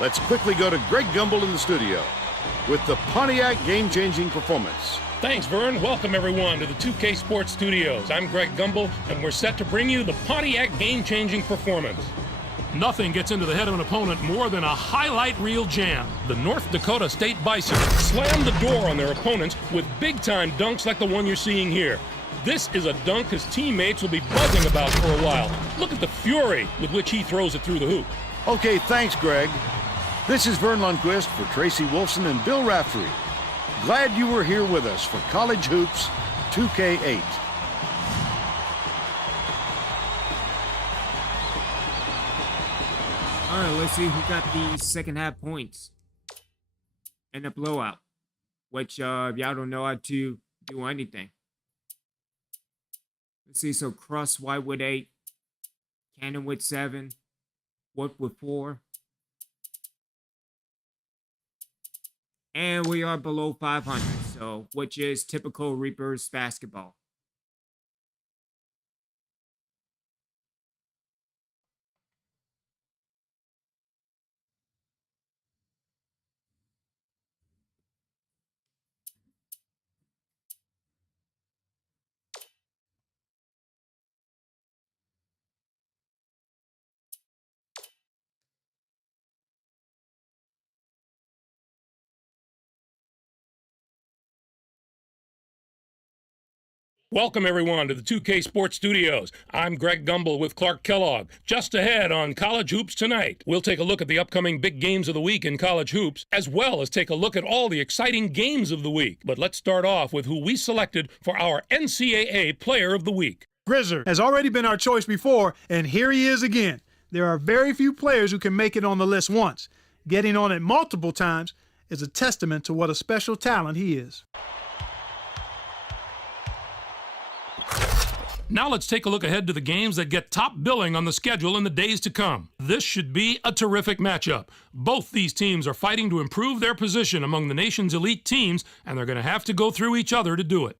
Let's quickly go to Greg Gumbel in the studio with the Pontiac game-changing performance. Thanks, Vern. Welcome, everyone, to the 2K Sports Studios. I'm Greg Gumbel, and we're set to bring you the Pontiac game-changing performance. Nothing gets into the head of an opponent more than a highlight reel jam. The North Dakota State Bison slam the door on their opponents with big-time dunks like the one you're seeing here. This is a dunk his teammates will be buzzing about for a while. Look at the fury with which he throws it through the hoop. Okay, thanks, Greg. This is Vern Lundquist for Tracy Wolfson and Bill Raftery. Glad you were here with us for College Hoops 2K8. All right, let's see who got the second half points in the blowout. Which, y'all don't know how to do anything. Let's see, so Cross White with 8, Cannon with 7, Wood with 4. And we are below 500, so which is typical Reapers basketball. Welcome, everyone, to the 2K Sports Studios. I'm Greg Gumbel with Clark Kellogg. Just ahead on College Hoops Tonight, we'll take a look at the upcoming big games of the week in college hoops, as well as take a look at all the exciting games of the week. But let's start off with who we selected for our NCAA Player of the Week. Grizzer has already been our choice before, and here he is again. There are very few players who can make it on the list once. Getting on it multiple times is a testament to what a special talent he is. Now let's take a look ahead to the games that get top billing on the schedule in the days to come. This should be a terrific matchup. Both these teams are fighting to improve their position among the nation's elite teams, and they're going to have to go through each other to do it.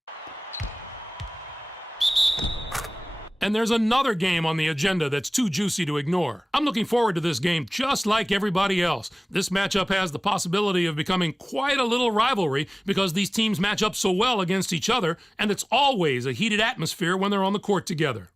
And there's another game on the agenda that's too juicy to ignore. I'm looking forward to this game just like everybody else. This matchup has the possibility of becoming quite a little rivalry because these teams match up so well against each other, and it's always a heated atmosphere when they're on the court together.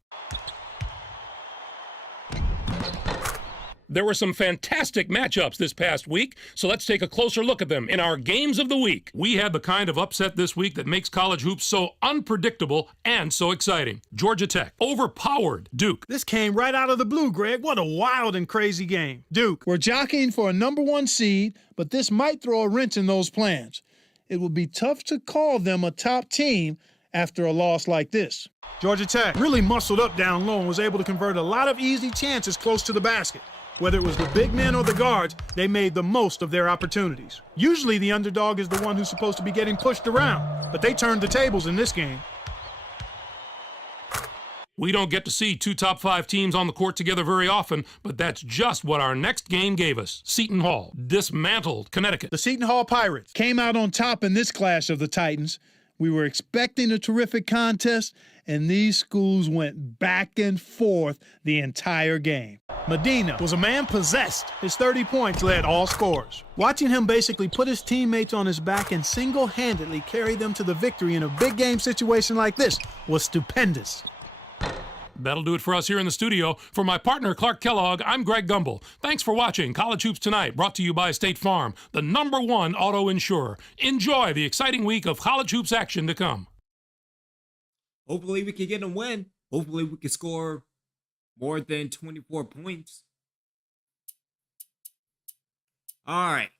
There were some fantastic matchups this past week, so let's take a closer look at them in our Games of the Week. We had the kind of upset this week that makes college hoops so unpredictable and so exciting. Georgia Tech overpowered Duke. This came right out of the blue, Greg. What a wild and crazy game. Duke were jockeying for a #1 seed, but this might throw a wrench in those plans. It will be tough to call them a top team after a loss like this. Georgia Tech really muscled up down low and was able to convert a lot of easy chances close to the basket. Whether it was the big men or the guards, they made the most of their opportunities. Usually the underdog is the one who's supposed to be getting pushed around, but they turned the tables in this game. We don't get to see two top 5 teams on the court together very often, but that's just what our next game gave us. Seton Hall dismantled Connecticut. The Seton Hall Pirates came out on top in this clash of the Titans. We were expecting a terrific contest, and these schools went back and forth the entire game. Medina was a man possessed. His 30 points led all scorers. Watching him basically put his teammates on his back and single-handedly carry them to the victory in a big game situation like this was stupendous. That'll do it for us here in the studio. For my partner, Clark Kellogg, I'm Greg Gumbel. Thanks for watching College Hoops Tonight, brought to you by State Farm, the #1 auto insurer. Enjoy the exciting week of college hoops action to come. Hopefully we can get a win. Hopefully we can score more than 24 points. All right.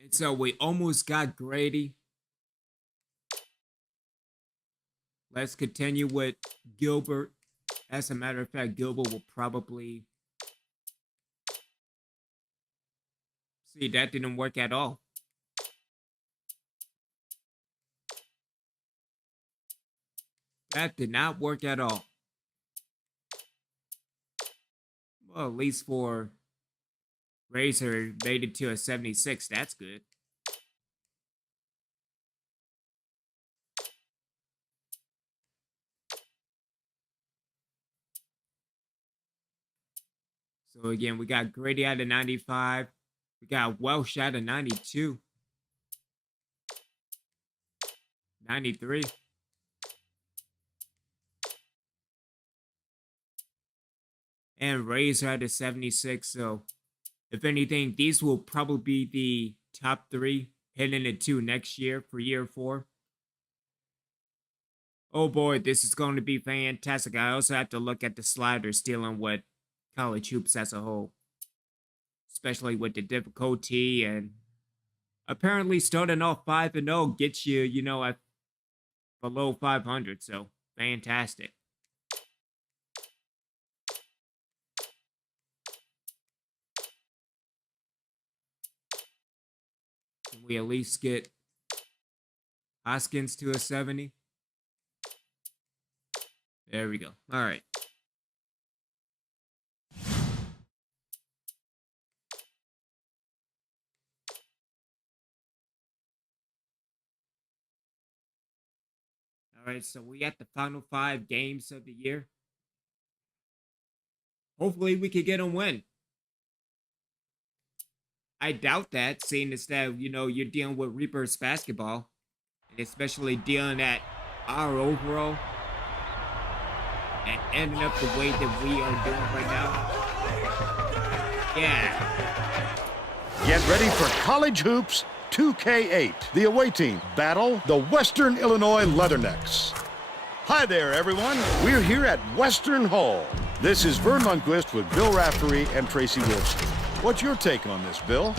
And so we almost got Grady. Let's continue with Gilbert. As a matter of fact, Gilbert will probably... See, that didn't work at all. That did not work at all. Well, at least for Razor made it to a 76. That's good. So again, we got Grady out of 95. We got Welsh out of 92. 93. And Razor out of 76. So if anything, these will probably be the top 3 heading into next year for year 4. Oh boy, this is going to be fantastic. I also have to look at the sliders dealing with college hoops as a whole, especially with the difficulty, and apparently starting off 5-0 gets you, at below 500. So fantastic. Can we at least get Hoskins to a 70? There we go. All right. All right, so we at the final 5 games of the year. Hopefully we can get a win. I doubt that, seeing as that, you're dealing with Reapers basketball, and especially dealing at our overall and ending up the way that we are doing right now. Yeah. Get ready for College Hoops 2K8. The away team battle the Western Illinois Leathernecks. Hi there, everyone. We're here at Western Hall. This is Vern Lundquist with Bill Raftery and Tracy Wilson. What's your take on this, Bill?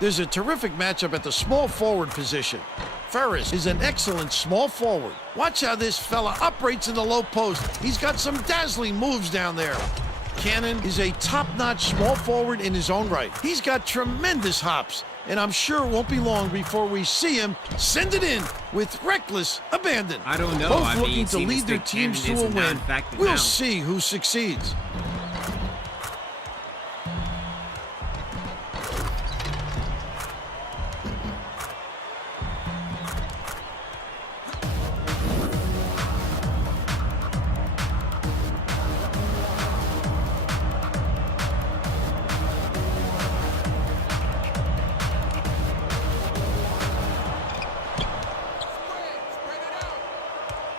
There's a terrific matchup at the small forward position. Ferris is an excellent small forward. Watch how this fella operates in the low post. He's got some dazzling moves down there. Cannon is a top-notch small forward in his own right. He's got tremendous hops, and I'm sure it won't be long before we see him send it in with reckless abandon. I don't know. Both looking to lead their teams to a win. We'll now. see who succeeds.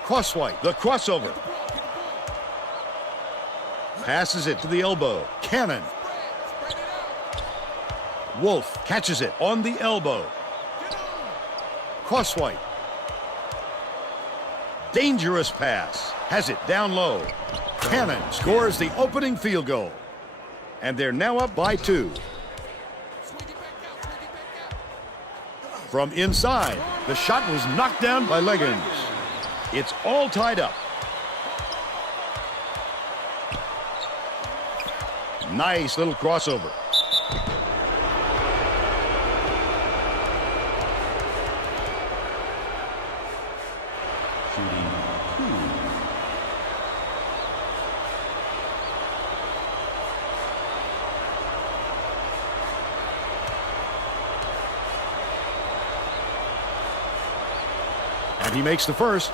Crosswhite, the crossover. Passes it to the elbow. Cannon. Wolf catches it on the elbow. Crosswhite. Dangerous pass. Has it down low. Cannon scores the opening field goal. And they're now up by 2. From inside, the shot was knocked down by Leggins. It's all tied up. Nice little crossover. And he makes the first.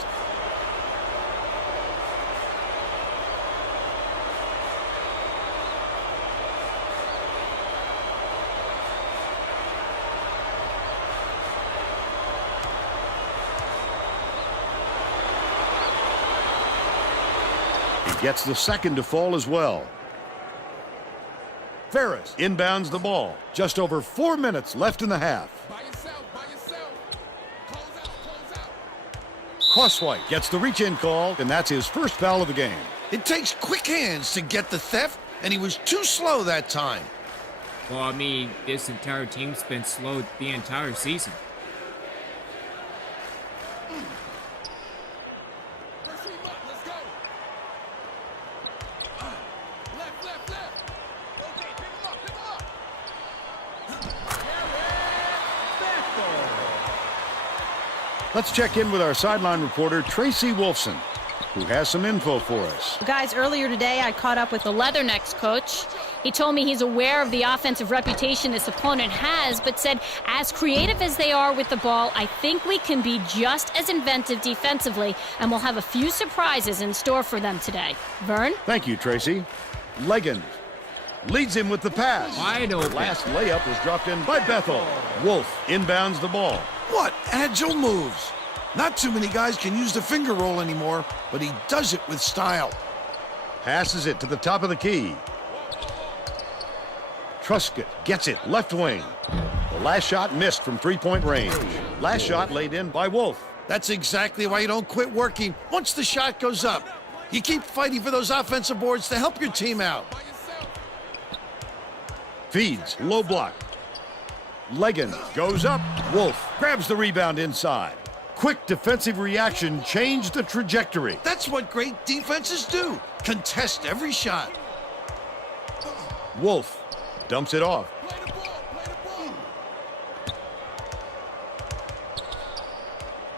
Gets the second to fall as well. Ferris inbounds the ball. Just over 4 minutes left in the half. By yourself. Close out. Crosswhite gets the reach-in call, and that's his first foul of the game. It takes quick hands to get the theft, and he was too slow that time. Well, I mean, this entire team's been slow the entire season. Pursue him up. Let's go. Left. Okay, pick him up. Let's check in with our sideline reporter, Tracy Wolfson, who has some info for us. Guys, earlier today I caught up with The Leathernecks coach. He told me he's aware of the offensive reputation this opponent has, but said as creative as they are with the ball, I think we can be just as inventive defensively, and we'll have a few surprises in store for them today. Vern? Thank you, Tracy. Leggins. leads him with the pass. Wide open. Last layup was dropped in by Bethel. Wolf inbounds the ball. What agile moves. Not too many guys can use the finger roll anymore, but he does it with style. Passes it to the top of the key. Truscott gets it left wing. The last shot missed from three-point range. Last shot laid in by Wolf. That's exactly why you don't quit working once the shot goes up. You keep fighting for those offensive boards to help your team out. Feeds, low block. Leggins goes up. Wolf grabs the rebound inside. Quick defensive reaction changed the trajectory. That's what great defenses do. Contest every shot. Wolf dumps it off.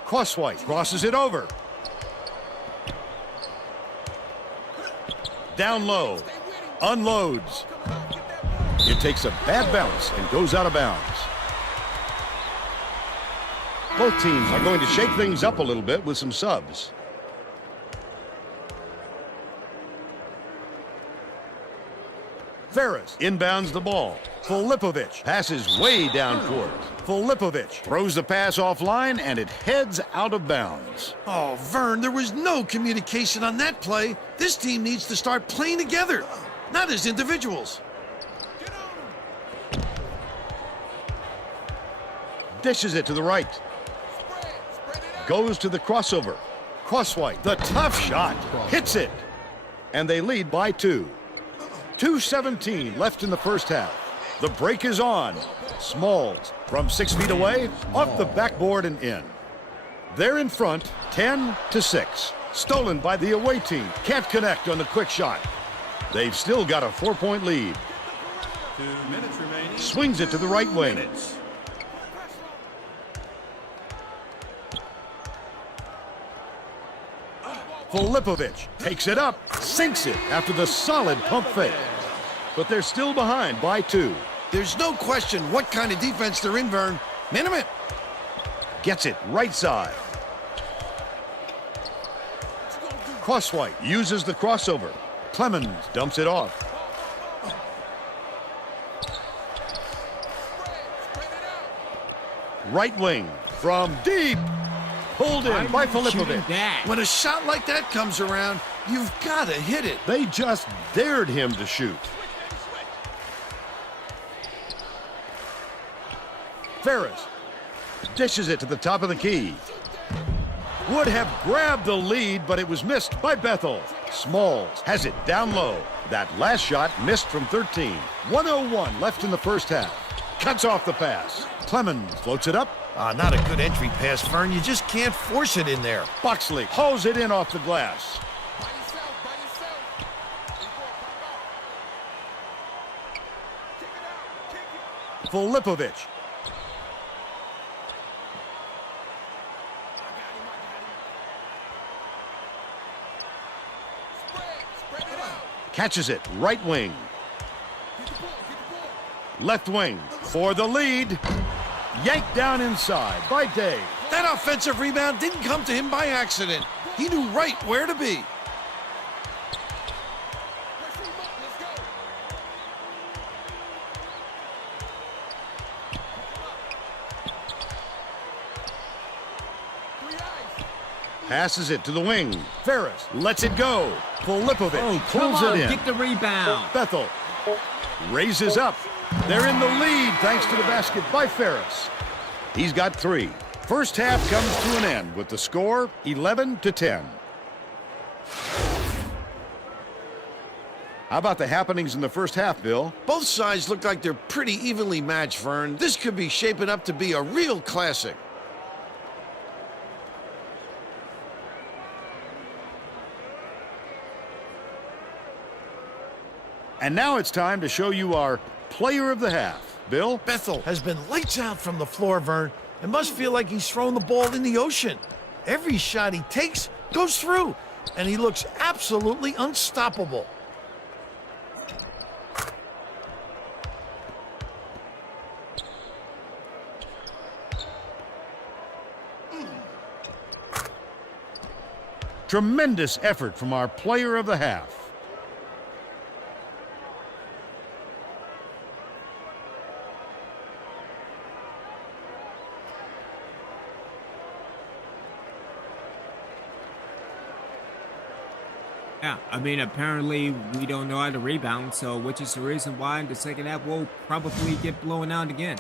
Crosswhite crosses it over. Down low. Unloads. It takes a bad bounce and goes out of bounds. Both teams are going to shake things up a little bit with some subs. Ferris inbounds the ball. Filipovic passes way down court. Filipovic throws the pass offline and it heads out of bounds. Oh, Vern, there was no communication on that play. This team needs to start playing together, not as individuals. Dishes it to the right. Goes to the crossover. Crosswhite, the tough shot, hits it. And they lead by 2. 2:17 left in the first half. The break is on. Smalls from 6 feet away, off the backboard and in. They're in front, 10-6. Stolen by the away team. Can't connect on the quick shot. They've still got a 4-point lead. 2 minutes remaining. Swings it to the right wing. Filipovic takes it up, sinks it after the solid pump fake. But they're still behind by 2. There's no question what kind of defense they're in, Vern. Minimum. Gets it right side. Crosswhite uses the crossover. Clemens dumps it off. Right wing from deep. Pulled in by Filipovic. When a shot like that comes around, you've got to hit it. They just dared him to shoot. Ferris dishes it to the top of the key. Would have grabbed the lead, but it was missed by Bethel. Smalls has it down low. That last shot missed from 13. 1:01 left in the first half. Cuts off the pass. Clemens floats it up. Not a good entry pass, Vern. You just can't force it in there. Boxley hauls it in off the glass. Filipovic. Catches it, right wing. Left wing for the lead. Yanked down inside by Day. That offensive rebound didn't come to him by accident. He knew right where to be. Passes it to the wing. Ferris lets it go. Filipovic pulls it in. Get the rebound. Bethel raises up. They're in the lead thanks to the basket by Ferris. He's got 3. First half comes to an end with the score 11-10. How about the happenings in the first half, Bill? Both sides look like they're pretty evenly matched, Vern. This could be shaping up to be a real classic. And now it's time to show you our player of the half. Bill? Bethel has been lights out from the floor, Vern. It must feel like he's throwing the ball in the ocean. Every shot he takes goes through, and he looks absolutely unstoppable. Tremendous effort from our player of the half. Yeah, I mean, apparently we don't know how to rebound, so which is the reason why in the second half we'll probably get blown out again.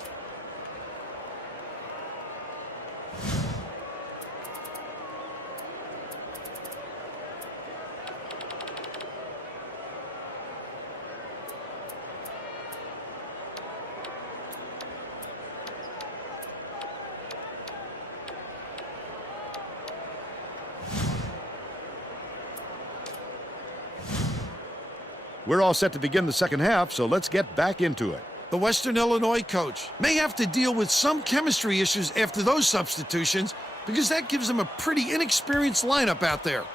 We're all set to begin the second half, so let's get back into it. The Western Illinois coach may have to deal with some chemistry issues after those substitutions because that gives him a pretty inexperienced lineup out there.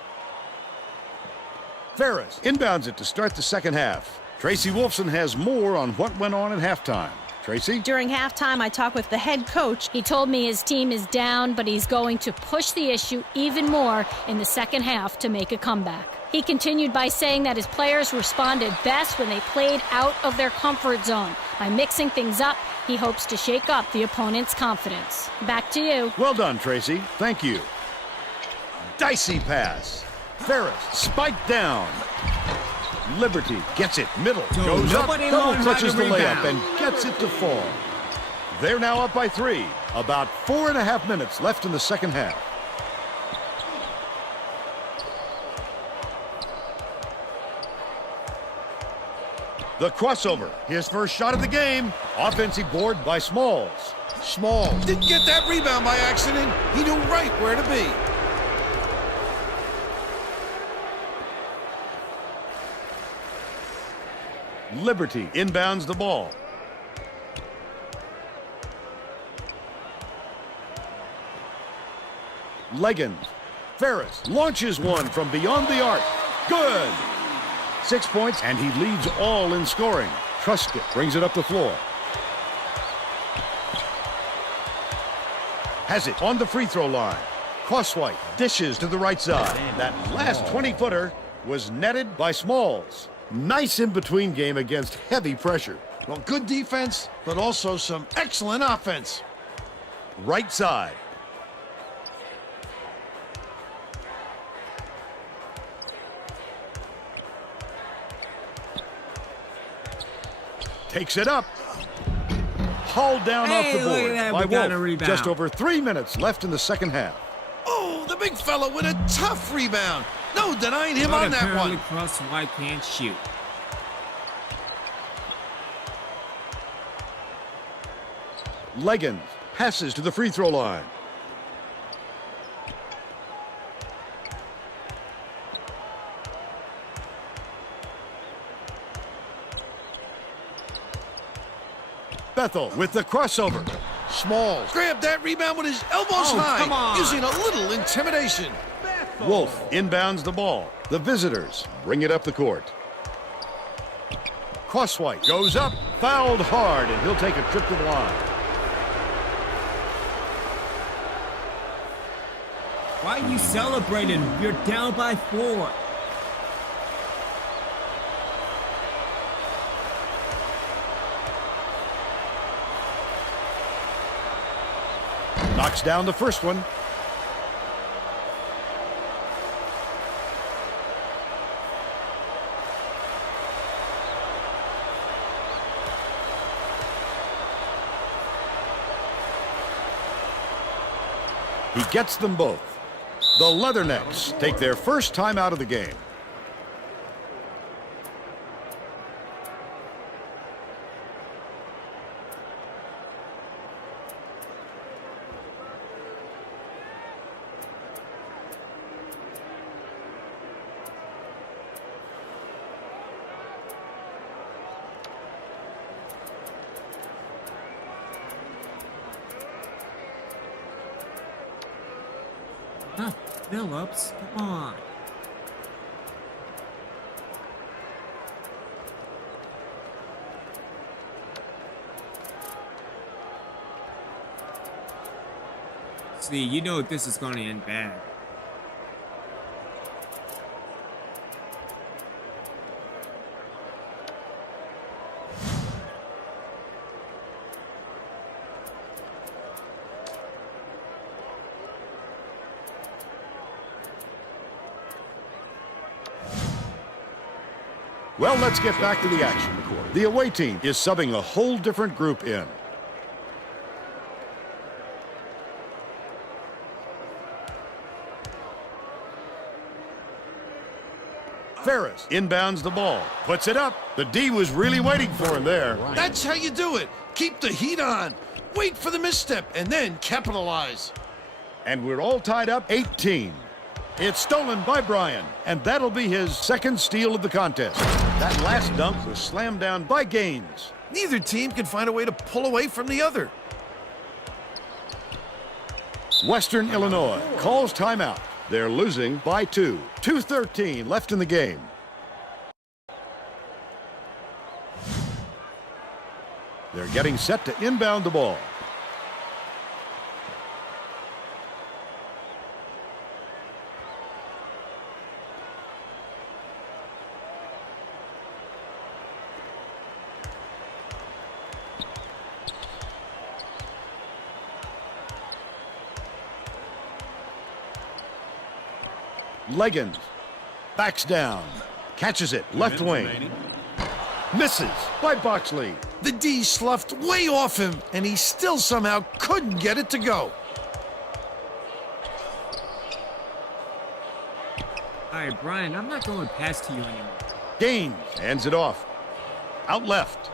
Ferris inbounds it to start the second half. Tracy Wolfson has more on what went on at halftime. Tracy? During halftime, I talked with the head coach. He told me his team is down, but he's going to push the issue even more in the second half to make a comeback. He continued by saying that his players responded best when they played out of their comfort zone. By mixing things up, he hopes to shake up the opponent's confidence. Back to you. Well done, Tracy. Thank you. Dicey pass. Ferris spiked down. Liberty gets it. Middle goes up. nobody Double learned how clutches to the layup rebound. and gets it to fall. They're now up by 3. About 4.5 minutes left in the second half. The crossover. His first shot of the game. Offensive board by Smalls. Small didn't get that rebound by accident. He knew right where to be. Liberty inbounds the ball. Leggins. Ferris launches one from beyond the arc. Good. 6 points, and he leads all in scoring. Truscott brings it up the floor. Has it on the free throw line. Crosswhite dishes to the right side. That last 20-footer was netted by Smalls. Nice in-between game against heavy pressure. Well, good defense, but also some excellent offense. Right side. Takes it up. Hauled down off the Hey, look at board that. by We got a Wolf. rebound. Just over 3 minutes left in the second half. Oh, the big fella with a tough rebound. No denying him But on that apparently one. Cross-White can't shoot. Leggins passes to the free throw line. Bethel with the crossover. Smalls grabbed that rebound with his elbows high, come on. using a little intimidation. Wolf inbounds the ball. The visitors bring it up the court. Crosswhite goes up, fouled hard, and he'll take a trip to the line. Why are you celebrating? You're down by 4. Knocks down the first one. He gets them both. The Leathernecks take their first time out of the game. Huh, Phillips, come on. See, you know this is going to end bad. Well, let's get back to the action. The away team is subbing a whole different group in. Ferris inbounds the ball, puts it up. The D was really waiting for him there. That's how you do it. Keep the heat on. Wait for the misstep and then capitalize. And we're all tied up 18. It's stolen by Bryan, and that'll be his second steal of the contest. That last dunk was slammed down by Gaines. Neither team can find a way to pull away from the other. Western Illinois calls timeout. They're losing by 2. 2:13 left in the game. They're getting set to inbound the ball. Leggins backs down, catches it, left wing. Misses by Boxley. The D sloughed way off him, and he still somehow couldn't get it to go. All right, Brian, I'm not going past to you anymore. Gaines hands it off. Out left.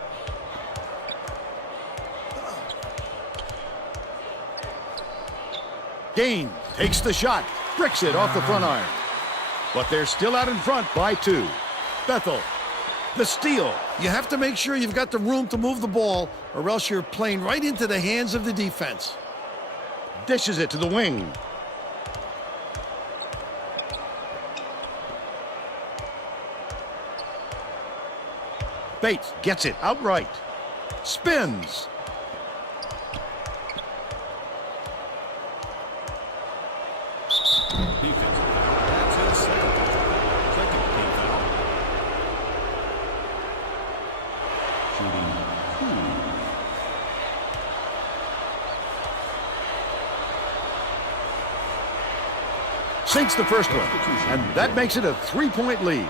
Gaines takes the shot, bricks it off the front iron. But they're still out in front by 2. Bethel, the steal. You have to make sure you've got the room to move the ball, or else you're playing right into the hands of the defense. Dishes it to the wing. Bates gets it outright. Spins. Sinks the first one, and that makes it a 3-point lead.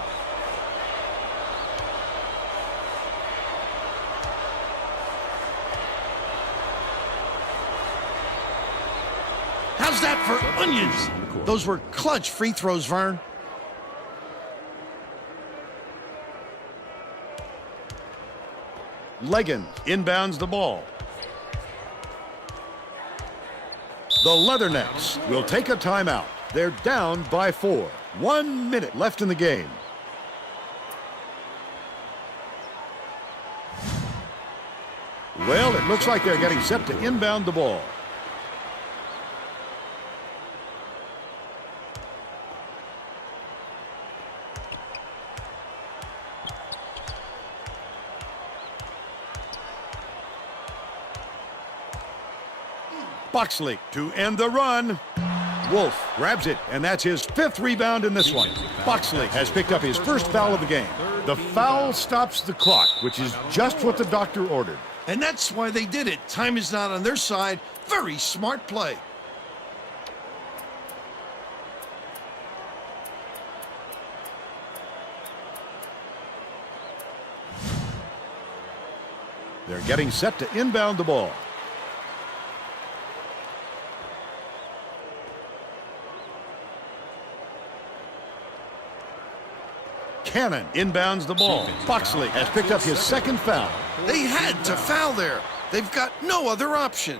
How's that for onions? Those were clutch free throws, Vern. Leggins inbounds the ball. The Leathernecks will take a timeout. They're down by 4. 1 minute left in the game. Well, it looks like they're getting set to inbound the ball. Boxley to end the run. Wolf grabs it, and that's his 5th rebound in this one. Boxley has picked up his first foul of the game. The foul stops the clock, which is just what the doctor ordered. And that's why they did it. Time is not on their side. Very smart play. They're getting set to inbound the ball. Cannon inbounds the ball. Boxley has picked up his 2nd foul. They had to foul there. They've got no other option.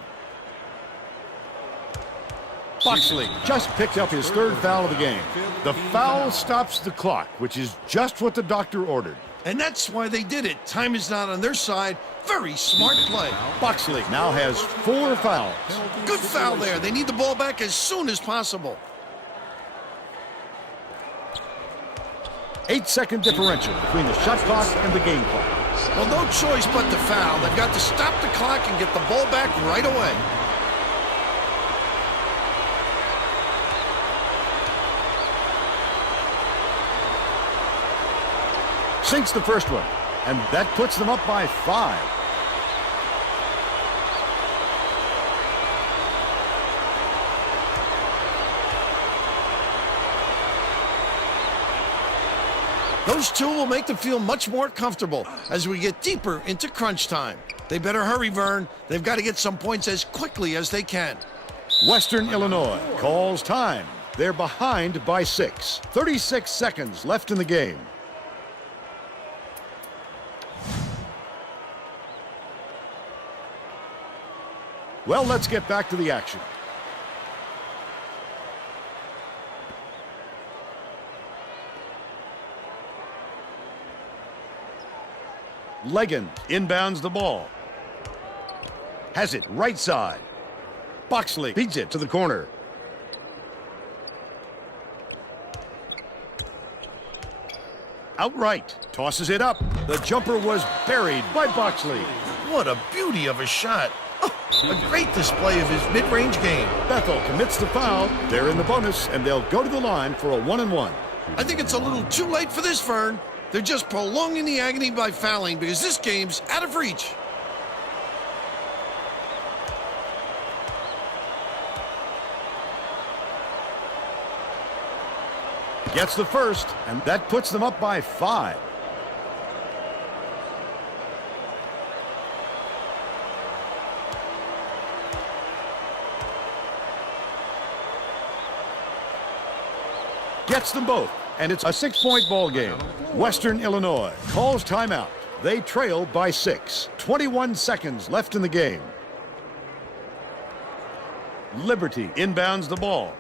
Boxley just picked up his 3rd foul of the game. The foul stops the clock, which is just what the doctor ordered. And that's why they did it. Time is not on their side. Very smart play. Boxley now has 4 fouls. Good foul there. They need the ball back as soon as possible. 8-second differential between the shot clock and the game clock. Well, no choice but to foul. They've got to stop the clock and get the ball back right away. Sinks the first one, and that puts them up by 5. Those two will make them feel much more comfortable as we get deeper into crunch time. They better hurry, Vern. They've got to get some points as quickly as they can. Western Illinois calls time. They're behind by 6. 36 seconds left in the game. Well, let's get back to the action. Legan inbounds the ball. Has it right side. Boxley beats it to the corner. Outright tosses it up. The jumper was buried by Boxley. What a beauty of a shot. Oh, a great display of his mid-range game. Bethel commits the foul. They're in the bonus, and they'll go to the line for a 1-and-1. I think it's a little too late for this, Vern. They're just prolonging the agony by fouling because this game's out of reach. Gets the first, and that puts them up by 5. Gets them both, and it's a 6-point ball game. Western Illinois calls timeout. They trail by 6. 21 seconds left in the game. Liberty inbounds the ball.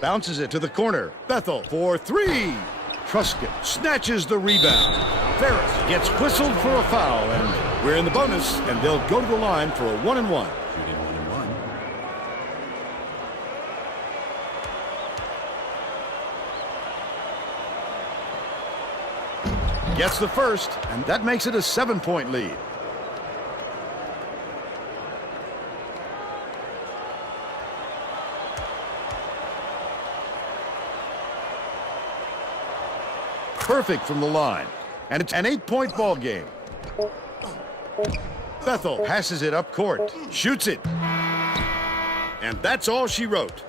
Bounces it to the corner. Bethel for 3. Truscott snatches the rebound. Ferris gets whistled for a foul, and we're in the bonus, and they'll go to the line for a 1-and-1. Gets the first, and that makes it a 7-point lead. Perfect from the line, and it's an 8-point ball game. Bethel passes it up court, shoots it, and that's all she wrote.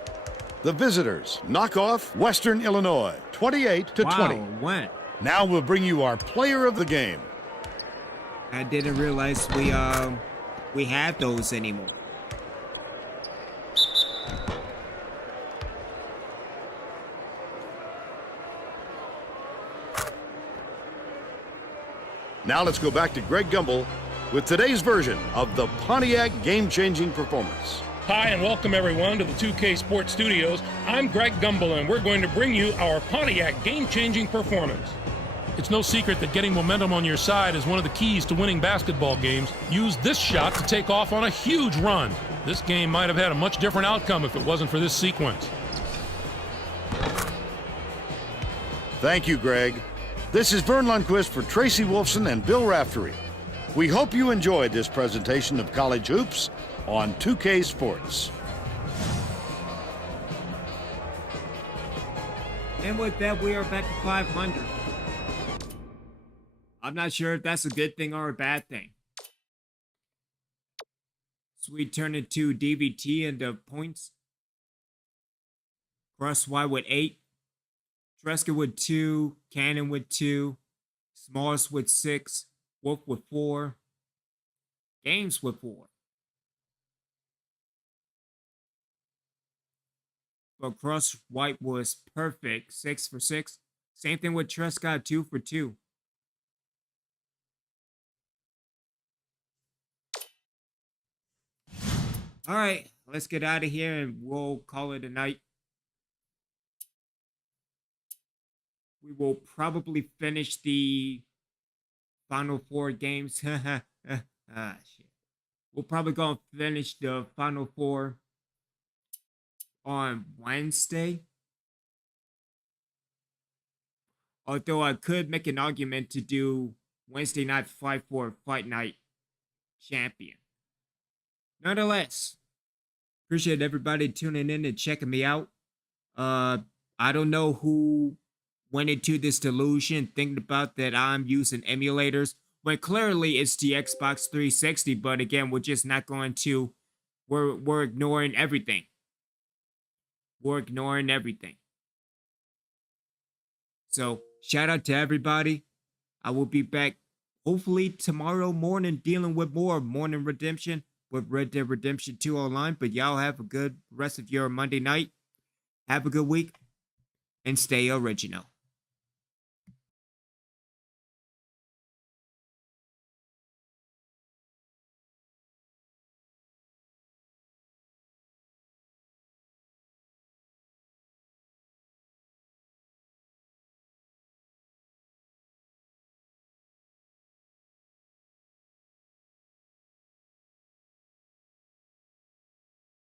The visitors knock off Western Illinois 28-20. Wow, went. Now we'll bring you our player of the game. I didn't realize we had those anymore. Now let's go back to Greg Gumbel with today's version of the Pontiac game-changing performance. Hi, and welcome everyone to the 2K Sports Studios. I'm Greg Gumbel, and we're going to bring you our Pontiac game-changing performance. It's no secret that getting momentum on your side is one of the keys to winning basketball games. Use this shot to take off on a huge run. This game might have had a much different outcome if it wasn't for this sequence. Thank you, Greg. This is Vern Lundquist for Tracy Wolfson and Bill Raftery. We hope you enjoyed this presentation of college hoops on 2K Sports. And with that, we are back to 500. I'm not sure if that's a good thing or a bad thing. So we turn it to DVT and the points. Russ White with 8. Treska with 2, Cannon with 2, Smalls with 6, Wolf with 4, Games with 4. But Cross White was perfect, 6 for 6. Same thing with Trescott, 2 for 2. All right, let's get out of here and we'll call it a night. We will probably finish the Final 4 games. Shit. We'll probably go and finish the Final 4 on Wednesday. Although I could make an argument to do Wednesday night Fight for Fight Night Champion. Nonetheless, appreciate everybody tuning in and checking me out. I don't know who went into this delusion thinking about that I'm using emulators when clearly it's the Xbox 360. But again, we're just not going to. We're ignoring everything. We're ignoring everything. So shout out to everybody. I will be back hopefully tomorrow morning dealing with more Morning Redemption with Red Dead Redemption 2 online. But y'all have a good rest of your Monday night. Have a good week and stay original.